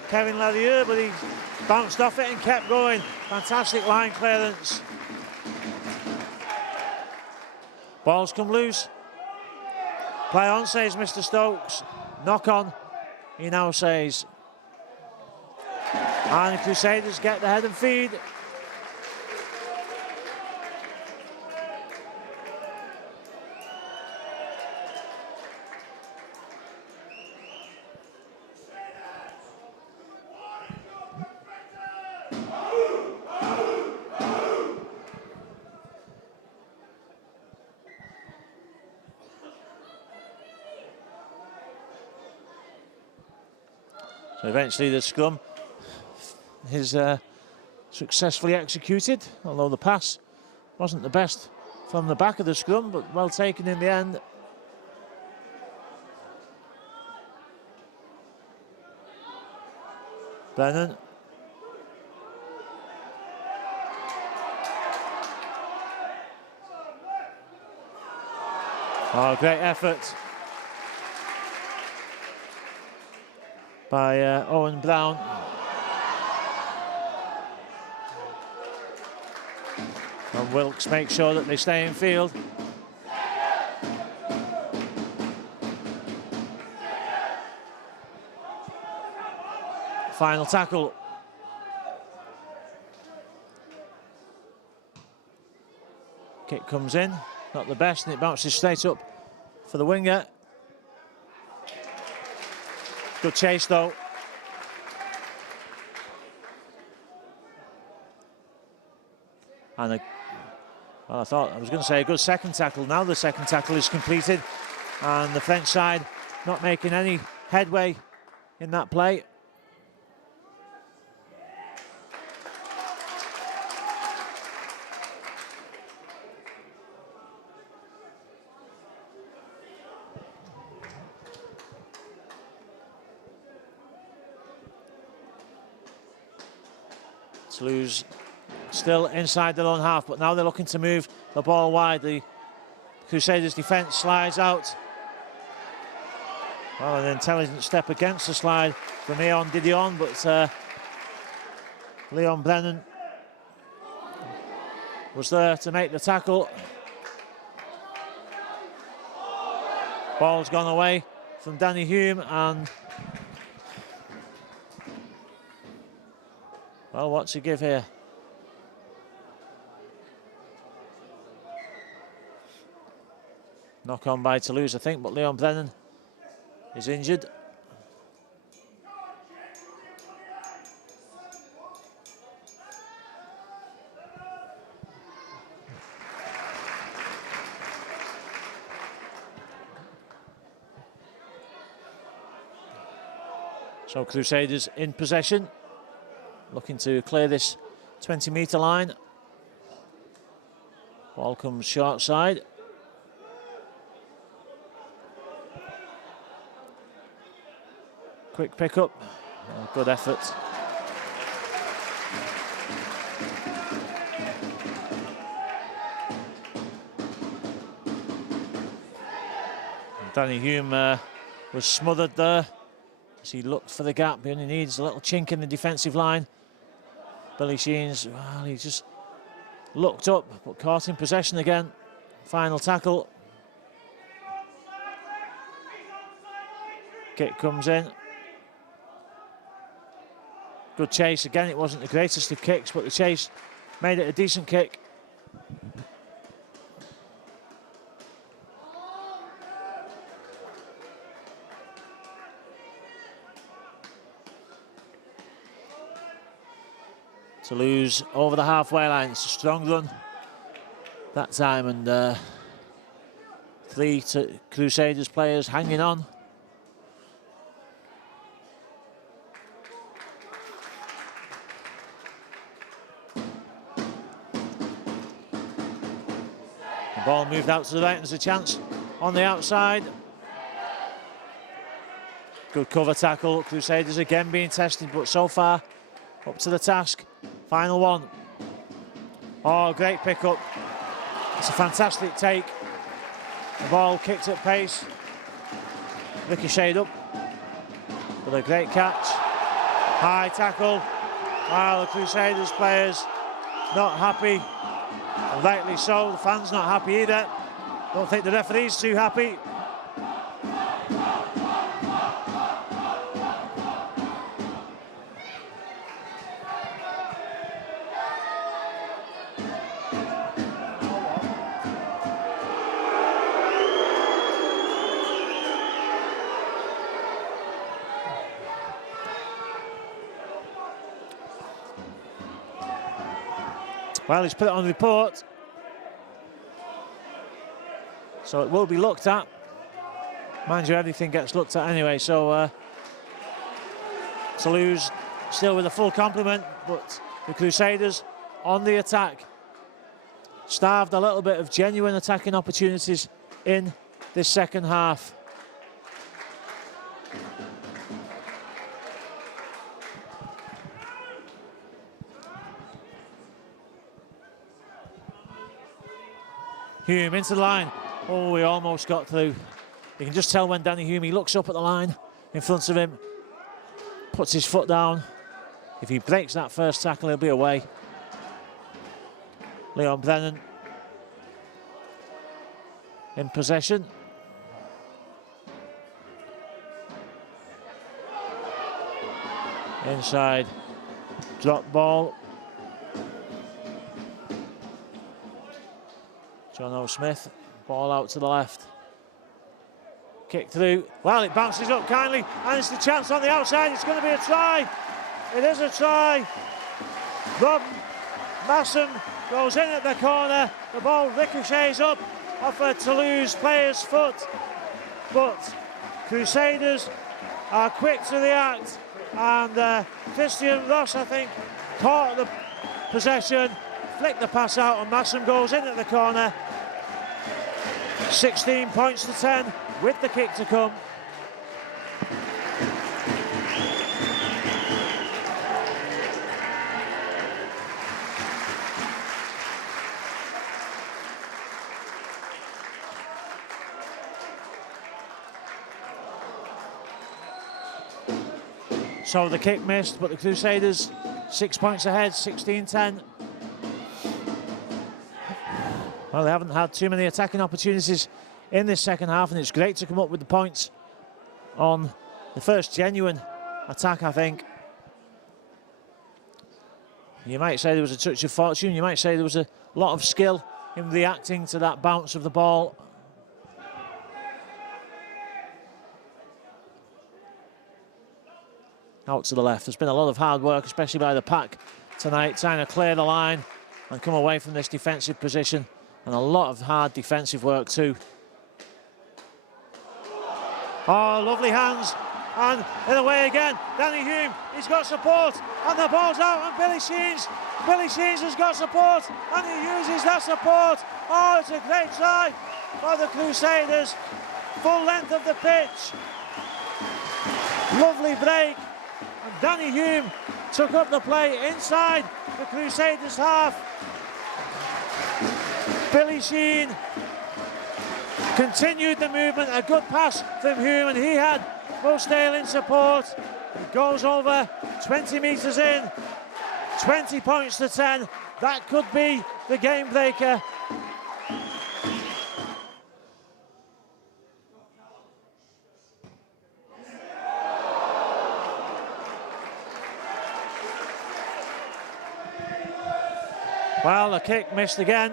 Kevin Larieux, but he bounced off it and kept going. Fantastic line clearance. Ball's come loose. Play on, says Mr. Stokes. Knock on, he now says. And the Crusaders get the head and feed. So eventually the scrum is successfully executed, although the pass wasn't the best from the back of the scrum, but well taken in the end. Brennan. Oh, great effort by Owen Brown. And Wilkes makes sure that they stay in field. Final tackle. Kick comes in, not the best, and it bounces straight up for the winger. Good chase though. And well, I was going to say a good second tackle. Now the second tackle is completed, and the French side not making any headway in that play. Toulouse still inside their own half, but now they're looking to move the ball wide. The Crusaders' defence slides out. Well, an intelligent step against the slide from Leon Didion, but Leon Brennan was there to make the tackle. Ball's gone away from Danny Hulme, and well, what's he give here? Knock on by Toulouse, I think, but Leon Brennan is injured. So Crusaders in possession, looking to clear this 20-metre line. Ball comes short side. Quick pick-up, good effort. Danny Hulme was smothered there as he looked for the gap. He only needs a little chink in the defensive line. Billy Sheens, well, he just looked up, but caught in possession again. Final tackle. Kick comes in. Good chase. Again, it wasn't the greatest of kicks, but the chase made it a decent kick. Toulouse over the halfway line. It's a strong run that time, and 3 Crusaders players hanging on. The ball moved out to the right, and there's a chance on the outside. Good cover tackle. Crusaders again being tested, but so far up to the task. Final one. Oh, great pickup. It's a fantastic take. The ball kicked at pace. Ricocheted up. But a great catch. High tackle. While the Crusaders players not happy. And rightly so. The fans not happy either. Don't think the referee's too happy. Well, he's put it on report, so it will be looked at. Mind you, everything gets looked at anyway, so Toulouse still with a full complement, but the Crusaders on the attack. Starved a little bit of genuine attacking opportunities in this second half. Hulme into the line. Oh, we almost got through. You can just tell when Danny Hulme looks up at the line in front of him, puts his foot down. If he breaks that first tackle, he'll be away. Leon Brennan in possession. Inside, drop ball. John O'Smith, ball out to the left. Kick through. Well, it bounces up kindly, and it's the chance on the outside. It's going to be a try. It is a try. Rob Massam goes in at the corner. The ball ricochets up off a Toulouse player's foot. But Crusaders are quick to react, and Christian Ross, I think, caught the possession, flicked the pass out, and Massam goes in at the corner. 16 points to 10 with the kick to come. So the kick missed, but the Crusaders 6 points ahead, 16-10. Well, they haven't had too many attacking opportunities in this second half, and it's great to come up with the points on the first genuine attack, I think. You might say there was a touch of fortune, you might say there was a lot of skill in reacting to that bounce of the ball. Out to the left. There's been a lot of hard work, especially by the pack tonight, trying to clear the line and come away from this defensive position. And a lot of hard defensive work too. Oh, lovely hands. And in the way again, Danny Hulme, he's got support, and the ball's out, and Billy Sheens has got support, and he uses that support. Oh, it's a great try for the Crusaders. Full length of the pitch. Lovely break, and Danny Hulme took up the play inside the Crusaders' half. Billy Sheen continued the movement, a good pass from Hulme, and he had Mosdale in support. He goes over 20 metres in, 20 points to 10. That could be the game breaker. Well, the kick missed again.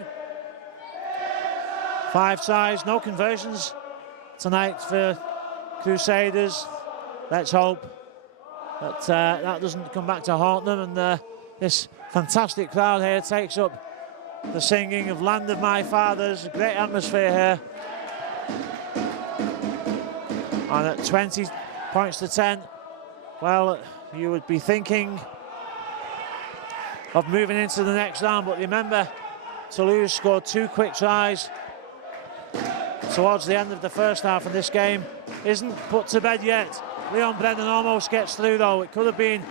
5 tries, no conversions tonight for Crusaders. Let's hope that that doesn't come back to haunt them, and this fantastic crowd here takes up the singing of Land of My Fathers. A great atmosphere here. And at 20 points to 10, well, you would be thinking of moving into the next round, but remember, Toulouse scored 2 quick tries towards the end of the first half, and this game isn't put to bed yet. Leon Brennan almost gets through though. It could have been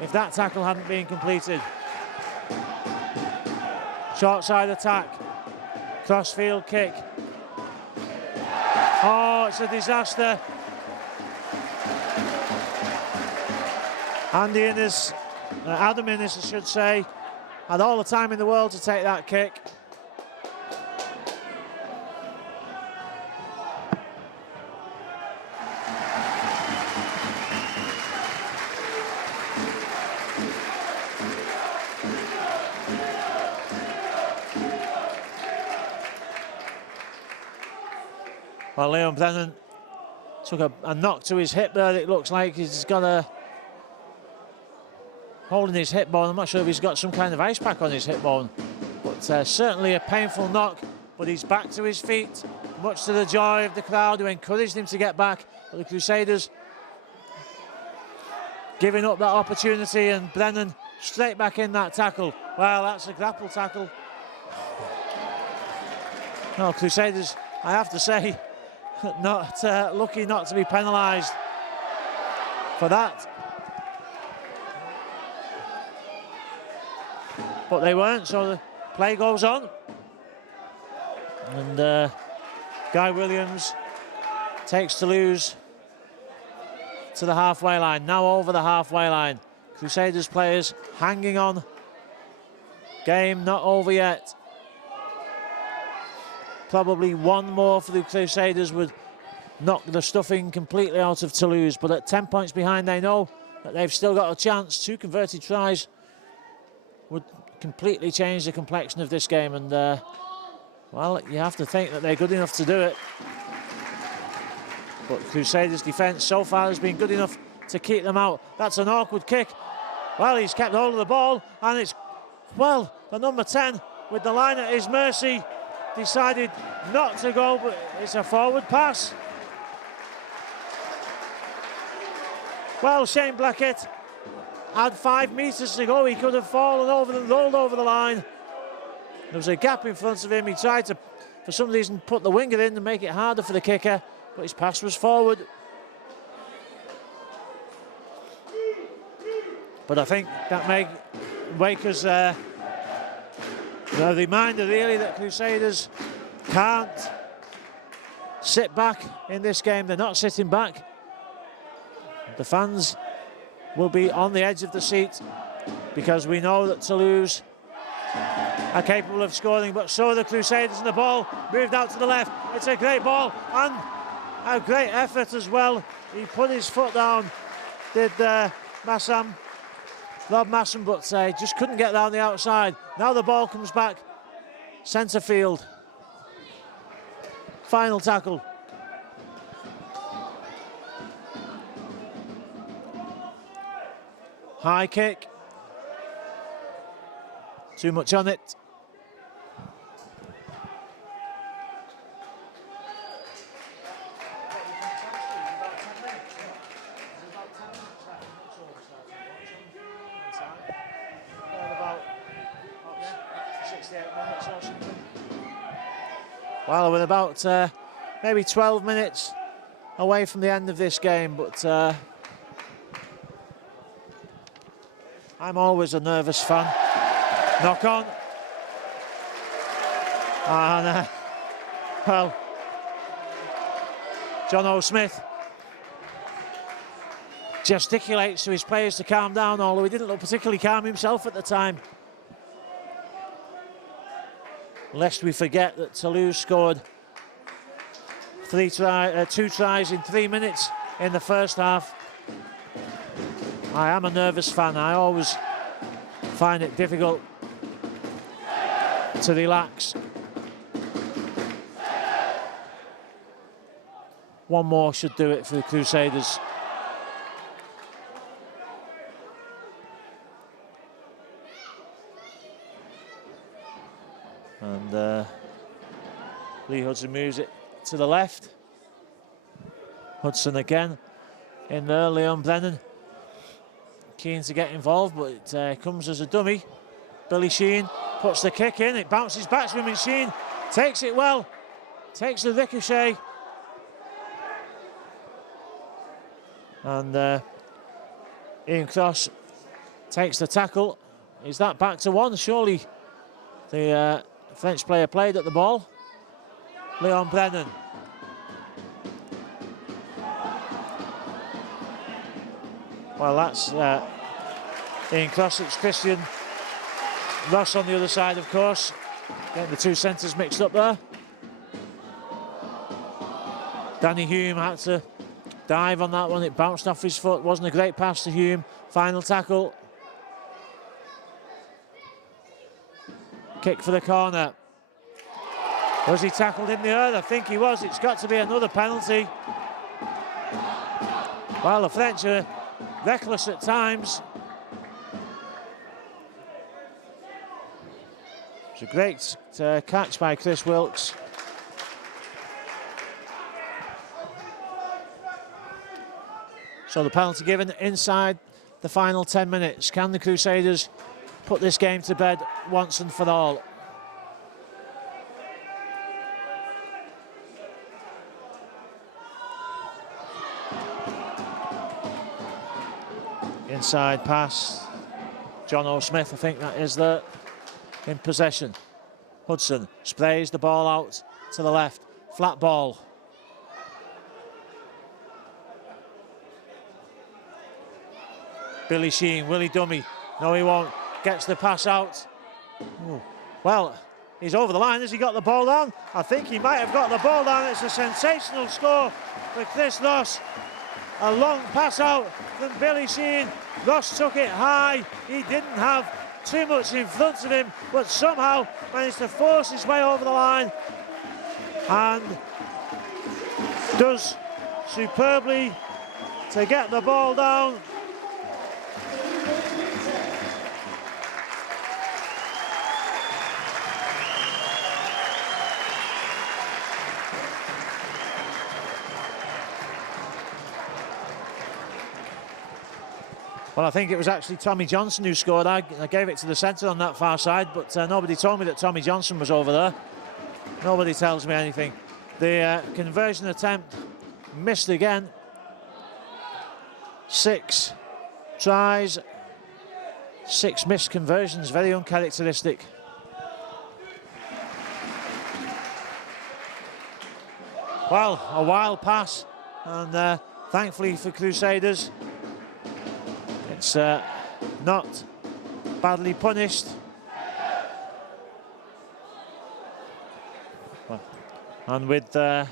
if that tackle hadn't been completed. Short side attack, crossfield kick. Oh, it's a disaster. Adam Innes, I should say, had all the time in the world to take that kick. Well, Leon Brennan took a knock to his hip there. It looks like he's got a hole in his hip bone. I'm not sure if he's got some kind of ice pack on his hip bone, but certainly a painful knock. But he's back to his feet, much to the joy of the crowd who encouraged him to get back. But the Crusaders giving up that opportunity, and Brennan straight back in that tackle. Well, that's a grapple tackle. No, Crusaders, I have to say, not lucky not to be penalised for that. But they weren't, so the play goes on. And Guy Williams takes Toulouse to the halfway line, now over the halfway line. Crusaders players hanging on. Game not over yet. Probably one more for the Crusaders would knock the stuffing completely out of Toulouse, but at 10 points behind, they know that they've still got a chance. 2 converted tries would completely change the complexion of this game, and well, you have to think that they're good enough to do it. But Crusaders' defence so far has been good enough to keep them out. That's an awkward kick. Well, he's kept hold of the ball, and it's, well, the number 10 with the line at his mercy decided not to go, but it's a forward pass. Well, Shane Blackett had 5 metres to go. He could have fallen over and rolled over the line. There was a gap in front of him. He tried to, for some reason, put the winger in to make it harder for the kicker, but his pass was forward. But I think that may make us a reminder, really, that Crusaders can't sit back in this game. They're not sitting back. The fans will be on the edge of the seat because we know that Toulouse are capable of scoring, but so are the Crusaders, and the ball moved out to the left. It's a great ball and a great effort as well. He put his foot down, did Rob Masson, but just couldn't get down the outside. Now the ball comes back centre field. Final tackle. High kick. Too much on it. Well, we're about maybe 12 minutes away from the end of this game, but I'm always a nervous fan. Knock on. And, well, John O'Smith gesticulates to his players to calm down, although he didn't look particularly calm himself at the time. Lest we forget that Toulouse scored 2 tries in 3 minutes in the first half. I am a nervous fan. I always find it difficult to relax. One more should do it for the Crusaders. And Lee Hudson moves it to the left. Hudson again in there, Leon Brennan keen to get involved, but it comes as a dummy. Billy Sheen puts the kick in, it bounces back to him, and Sheen takes it well, takes the ricochet. And Ian Cross takes the tackle. Is that back to one? Surely the French player played at the ball. Leon Brennan. Well, that's Ian Cross. It's Christian Ross on the other side, of course. Getting the two centres mixed up there. Danny Hulme had to dive on that one. It bounced off his foot. Wasn't a great pass to Hulme. Final tackle. Kick for the corner. Was he tackled in the air? I think he was. It's got to be another penalty. Well, the French are reckless at times. It's a great catch by Chris Wilkes. So the penalty given inside the final 10 minutes. Can the Crusaders put this game to bed once and for all? Inside pass. John O'Smith, I think that is there, in possession. Hudson sprays the ball out to the left. Flat ball. Billy Sheen, will he dummy? No, he won't. Gets the pass out. Ooh. Well, he's over the line. Has he got the ball down? I think he might have got the ball down. It's a sensational score for Chris Ross. A long pass out from Billy Sheen. Ross took it high. He didn't have too much in front of him, but somehow managed to force his way over the line and does superbly to get the ball down. Well, I think it was actually Tommy Johnson who scored. I gave it to the centre on that far side, but nobody told me that Tommy Johnson was over there. Nobody tells me anything. The conversion attempt missed again. 6 tries, 6 missed conversions, very uncharacteristic. Well, a wild pass, and thankfully for Crusaders, it's not badly punished. And with, well,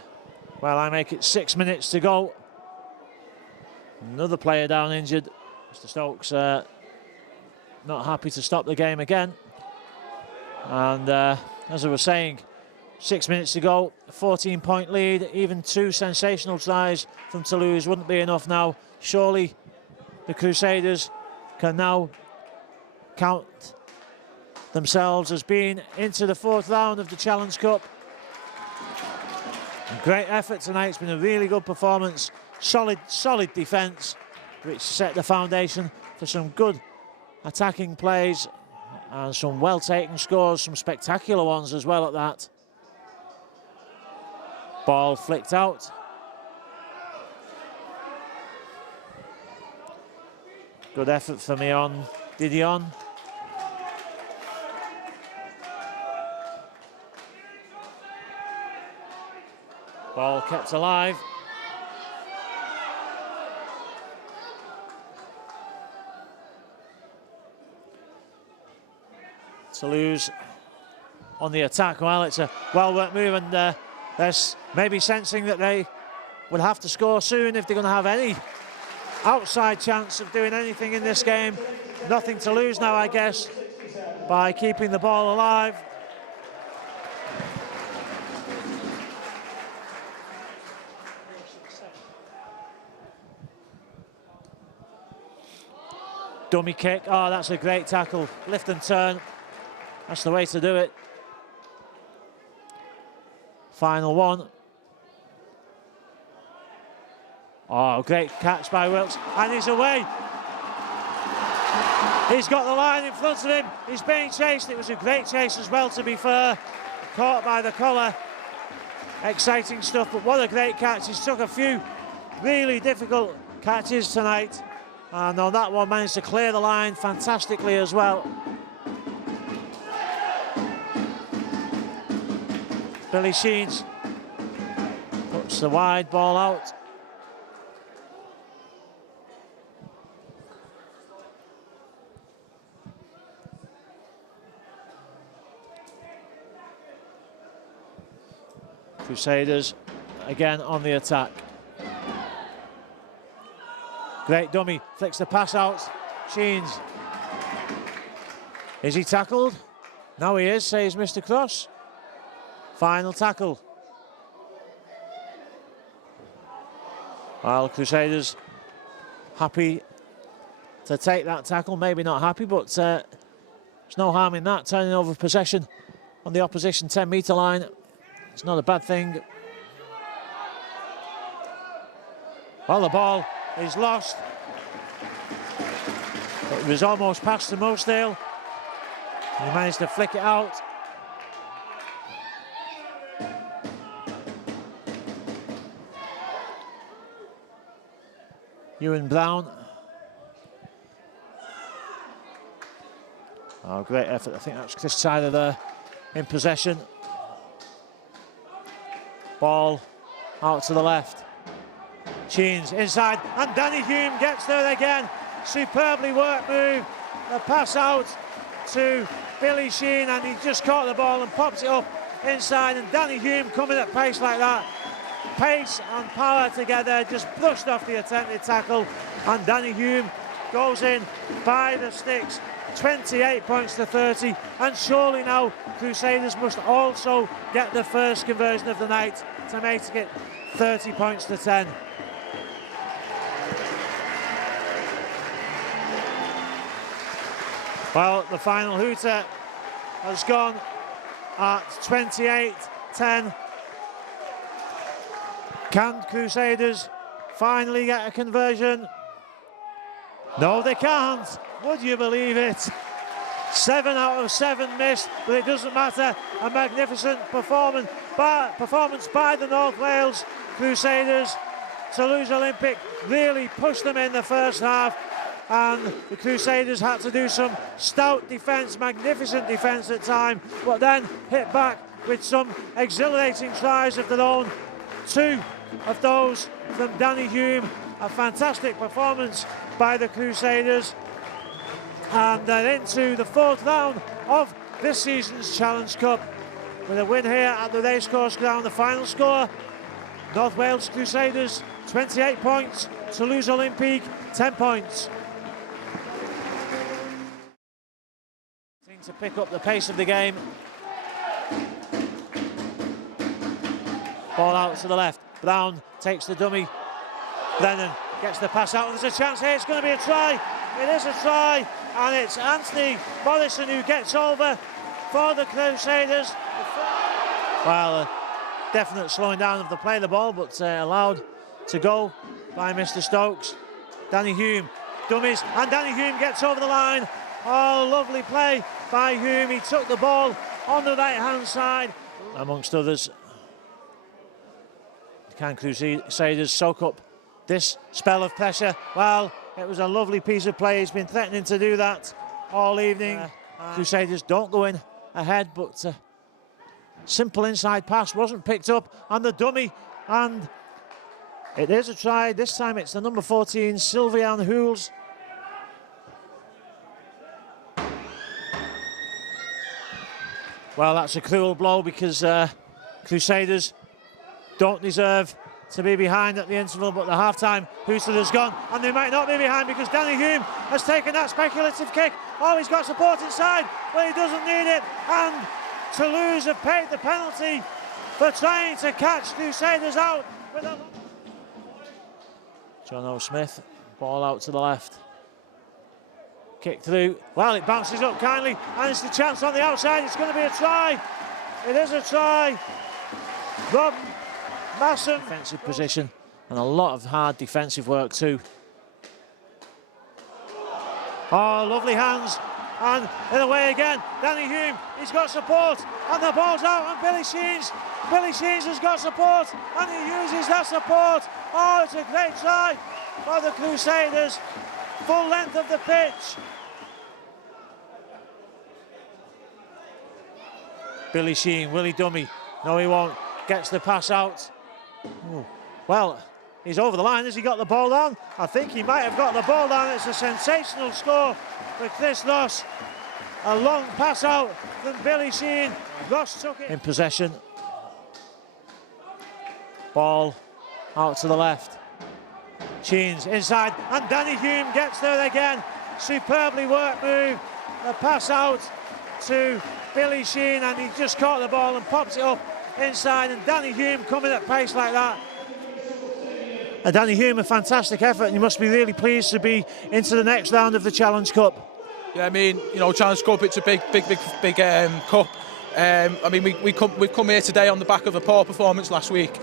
I make it 6 minutes to go. Another player down injured. Mr. Stokes not happy to stop the game again. And as I was saying, 6 minutes to go, 14-point lead. Even 2 sensational tries from Toulouse wouldn't be enough now. Surely the Crusaders can now count themselves as being into the 4th round of the Challenge Cup. A great effort tonight. It's been a really good performance. Solid defence, which set the foundation for some good attacking plays and some well-taken scores, some spectacular ones as well at that. Ball flicked out. Good effort from Didion. Ball kept alive. Toulouse on the attack. Well, it's a well-worked move, and they're maybe sensing that they would have to score soon if they're going to have any outside chance of doing anything in this game. Nothing to lose now, I guess, by keeping the ball alive. Dummy kick. Oh, that's a great tackle. Lift and turn. That's the way to do it. Final one. Oh, great catch by Wilkes. And he's away. He's got the line in front of him. He's being chased. It was a great chase as well, to be fair. Caught by the collar. Exciting stuff, but what a great catch. He's took a few really difficult catches tonight. And on that one, managed to clear the line fantastically as well. Billy Sheens puts the wide ball out. Crusaders again on the attack. Great dummy, flicks the pass out. Sheens. Is he tackled? No, he is, says Mr. Cross. Final tackle. Well, Crusaders happy to take that tackle. Maybe not happy, but there's no harm in that. Turning over possession on the opposition 10-metre line. It's not a bad thing. Well, the ball is lost. It was almost past to Mosdale. He managed to flick it out. Ewan Brown. Oh, great effort. I think that's Chris Tyler there in possession. Ball out to the left. Sheens inside, and Danny Hulme gets there again. Superbly worked move. The pass out to Billy Sheen, and he just caught the ball and pops it up inside. And Danny Hulme coming at pace like that. Pace and power together, just brushed off the attempted tackle. And Danny Hulme goes in by the sticks. 28 points to 30, and surely now Crusaders must also get the first conversion of the night to make it 30 points to 10. Well, the final hooter has gone at 28-10. Can Crusaders finally get a conversion? No, they can't. Would you believe it? 7 out of 7 missed, but it doesn't matter. A magnificent performance by the North Wales Crusaders. Toulouse Olympique really pushed them in the first half, and the Crusaders had to do some stout defence, magnificent defence at time, but then hit back with some exhilarating tries of their own. 2 of those from Danny Hulme. A fantastic performance by the Crusaders. And they're into the 4th round of this season's Challenge Cup with a win here at the Racecourse Ground. The final score, North Wales Crusaders 28 points, Toulouse Olympique 10 points. To pick up the pace of the game. Ball out to the left. Brown takes the dummy. Brennan gets the pass out, and there's a chance here. It's going to be a try. It is a try, and it's Anthony Morrison who gets over for the Crusaders. Well, a definite slowing down of the play of the ball, but allowed to go by Mr. Stokes. Danny Hulme, dummies, and Danny Hulme gets over the line. Oh, lovely play by Hulme. He took the ball on the right-hand side. Amongst others, can Crusaders soak up this spell of pressure? Well, it was a lovely piece of play. He's been threatening to do that all evening. Crusaders don't go in ahead, but simple inside pass wasn't picked up, and the dummy, and it is a try. This time it's the number 14, Sylvian Hules. Well, that's a cruel blow, because Crusaders don't deserve to be behind at the interval, but the half-time hooter has gone, and they might not be behind because Danny Hulme has taken that speculative kick. Oh, he's got support inside, but he doesn't need it, and Toulouse have paid the penalty for trying to catch Crusaders out. With a... John O'Smith, ball out to the left. Kick through. Well, it bounces up kindly, and it's the chance on the outside. It's going to be a try. It is a try. Rob Masson. Defensive position, and a lot of hard defensive work too. Oh, lovely hands. And in the way again, Danny Hulme, he's got support, and the ball's out, and Billy Sheens has got support, and he uses that support. Oh, it's a great try for the Crusaders. Full length of the pitch. Billy Sheen, will he dummy? No, he won't. Gets the pass out. Ooh. Well, he's over the line. Has he got the ball down? I think he might have got the ball down. It's a sensational score for Chris Ross. A long pass out from Billy Sheen. Ross took it. In possession. Ball out to the left. Sheen's inside, and Danny Hulme gets there again. Superbly worked move. A pass out to Billy Sheen, and he just caught the ball and pops it up inside, and Danny Hulme coming at pace like that. And Danny Hulme, a fantastic effort, and you must be really pleased to be into the next round of the Challenge Cup. Yeah, I mean, you know, Challenge Cup, it's a big cup. I mean, we've come here today on the back of a poor performance last week.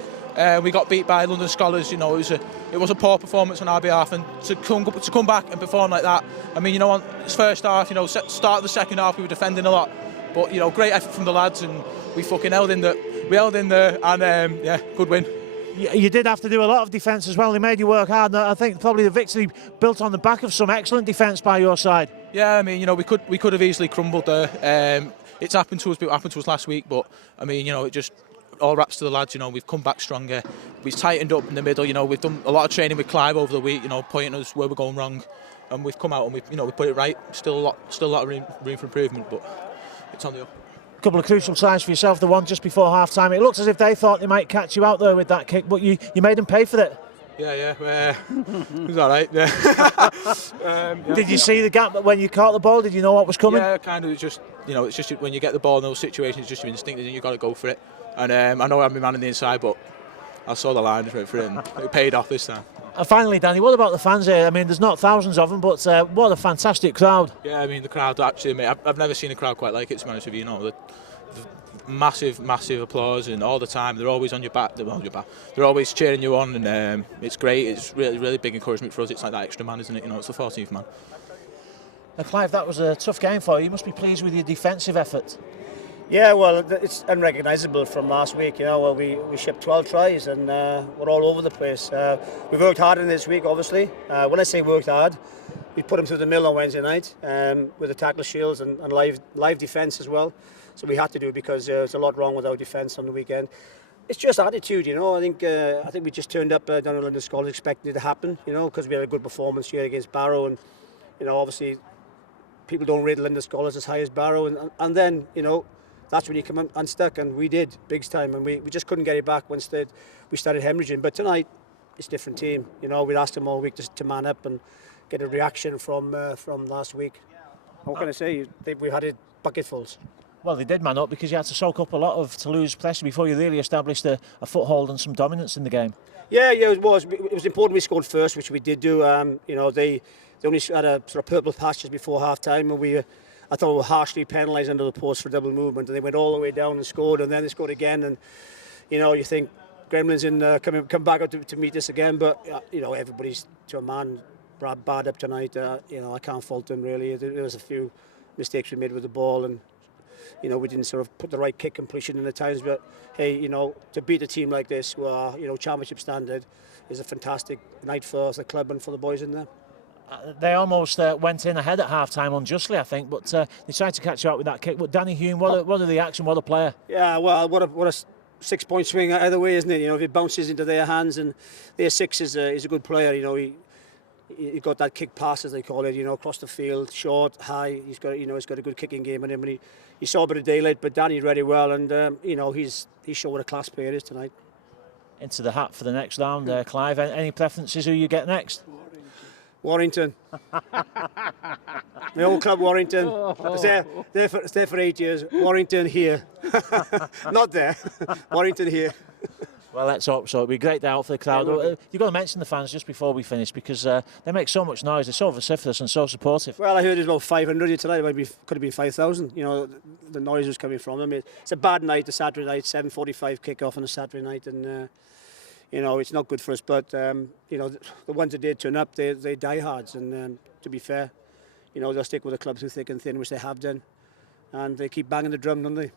We got beat by London Scholars. You know, it was a poor performance on our behalf, and to come back and perform like that. I mean, you know, on this first half, you know, start of the second half, we were defending a lot, but you know, great effort from the lads, and we fucking held in there, and yeah, good win. You did have to do a lot of defence as well. They made you work hard, and I think probably the victory built on the back of some excellent defence by your side. Yeah, I mean, you know, we could have easily crumbled there. It's happened to us, but it happened to us last week. But I mean, you know, it just all raps to the lads. You know, we've come back stronger. We've tightened up in the middle. You know, we've done a lot of training with Clive over the week. You know, pointing us where we're going wrong, and we've come out and we put it right. Still a lot of room for improvement, but it's on the up. Couple of crucial tries for yourself, the one just before half time. It looked as if they thought they might catch you out there with that kick, but you made them pay for it. Yeah, it was all right. Yeah. Did you see the gap when you caught the ball? Did you know what was coming? Yeah, kind of. It's just when you get the ball in those situations, it's just your instinct, and you got to go for it. And I know I'm my man on the inside, but I saw the line, just went for it, and it paid off this time. And finally, Danny, what about the fans here? I mean, there's not thousands of them, but what a fantastic crowd. Yeah, I mean, the crowd actually, mate, I've never seen a crowd quite like it, to be honest with you. You know, the massive applause, and all the time they're always on your back. They're always cheering you on, and it's great. It's really big encouragement for us. It's like that extra man, isn't it? You know, it's the 14th man. Clive, that was a tough game for you. You must be pleased with your defensive effort. Yeah, well, it's unrecognisable from last week. You know, well, we shipped 12 tries, and we're all over the place. We've worked hard in this week, obviously. When I say worked hard, we put them through the mill on Wednesday night with the tackle shields and live defence as well. So we had to do it because there's a lot wrong with our defence on the weekend. It's just attitude, you know. I think we just turned up down at London Scholars expecting it to happen, you know, because we had a good performance here against Barrow, and you know, obviously people don't rate London Scholars as high as Barrow, and then you know, that's when you come unstuck, and we did big time, and we just couldn't get it back once we started hemorrhaging. But tonight, it's a different team. You know, we asked them all week to man up and get a reaction from last week. What can I say? We had it bucketfuls. Well, they did man up because you had to soak up a lot of Toulouse pressure before you really established a foothold and some dominance in the game. Yeah, it was. It was important we scored first, which we did do. You know, they only had a sort of purple patch just before half time, and I thought we were harshly penalised under the post for double movement, and they went all the way down and scored, and then they scored again, and you know, you think Gremlins come back up to meet us again, but you know, everybody's to a man bad up tonight. You know, I can't fault them really. There was a few mistakes we made with the ball, and you know, we didn't sort of put the right kick completion in at times, but hey, you know, to beat a team like this who are, you know, championship standard is a fantastic night for the club and for the boys in there. They almost went in ahead at half-time unjustly, I think, but they tried to catch you out with that kick. But Danny Hulme, what a reaction, what a player. Yeah, well, what a 6-point swing either way, isn't it? You know, if it bounces into their hands, and their 6 is a good player. You know, he got that kick pass, as they call it, you know, across the field, short, high. He's got a good kicking game in him, and he saw a bit of daylight, but Danny read it well, and you know, he showed what a class player is tonight. Into the hat for the next round, Clive. Any preferences who you get next? Warrington. My old club, Warrington. It's there for 8 years. Warrington here. Not there. Warrington here. Well, let's hope so. It'll be a great day out for the crowd. Yeah, You've got to mention the fans just before we finish, because they make so much noise. They're so vociferous and so supportive. Well, I heard there's about 500 here tonight. Could have been 5,000. You know, the noise was coming from them. It's a bad night, a Saturday night, 7:45 kick-off on a Saturday night, and you know, it's not good for us. But you know, the ones that did turn up, they diehards, and to be fair, you know, they'll stick with the club through thick and thin, which they have done, and they keep banging the drum, don't they?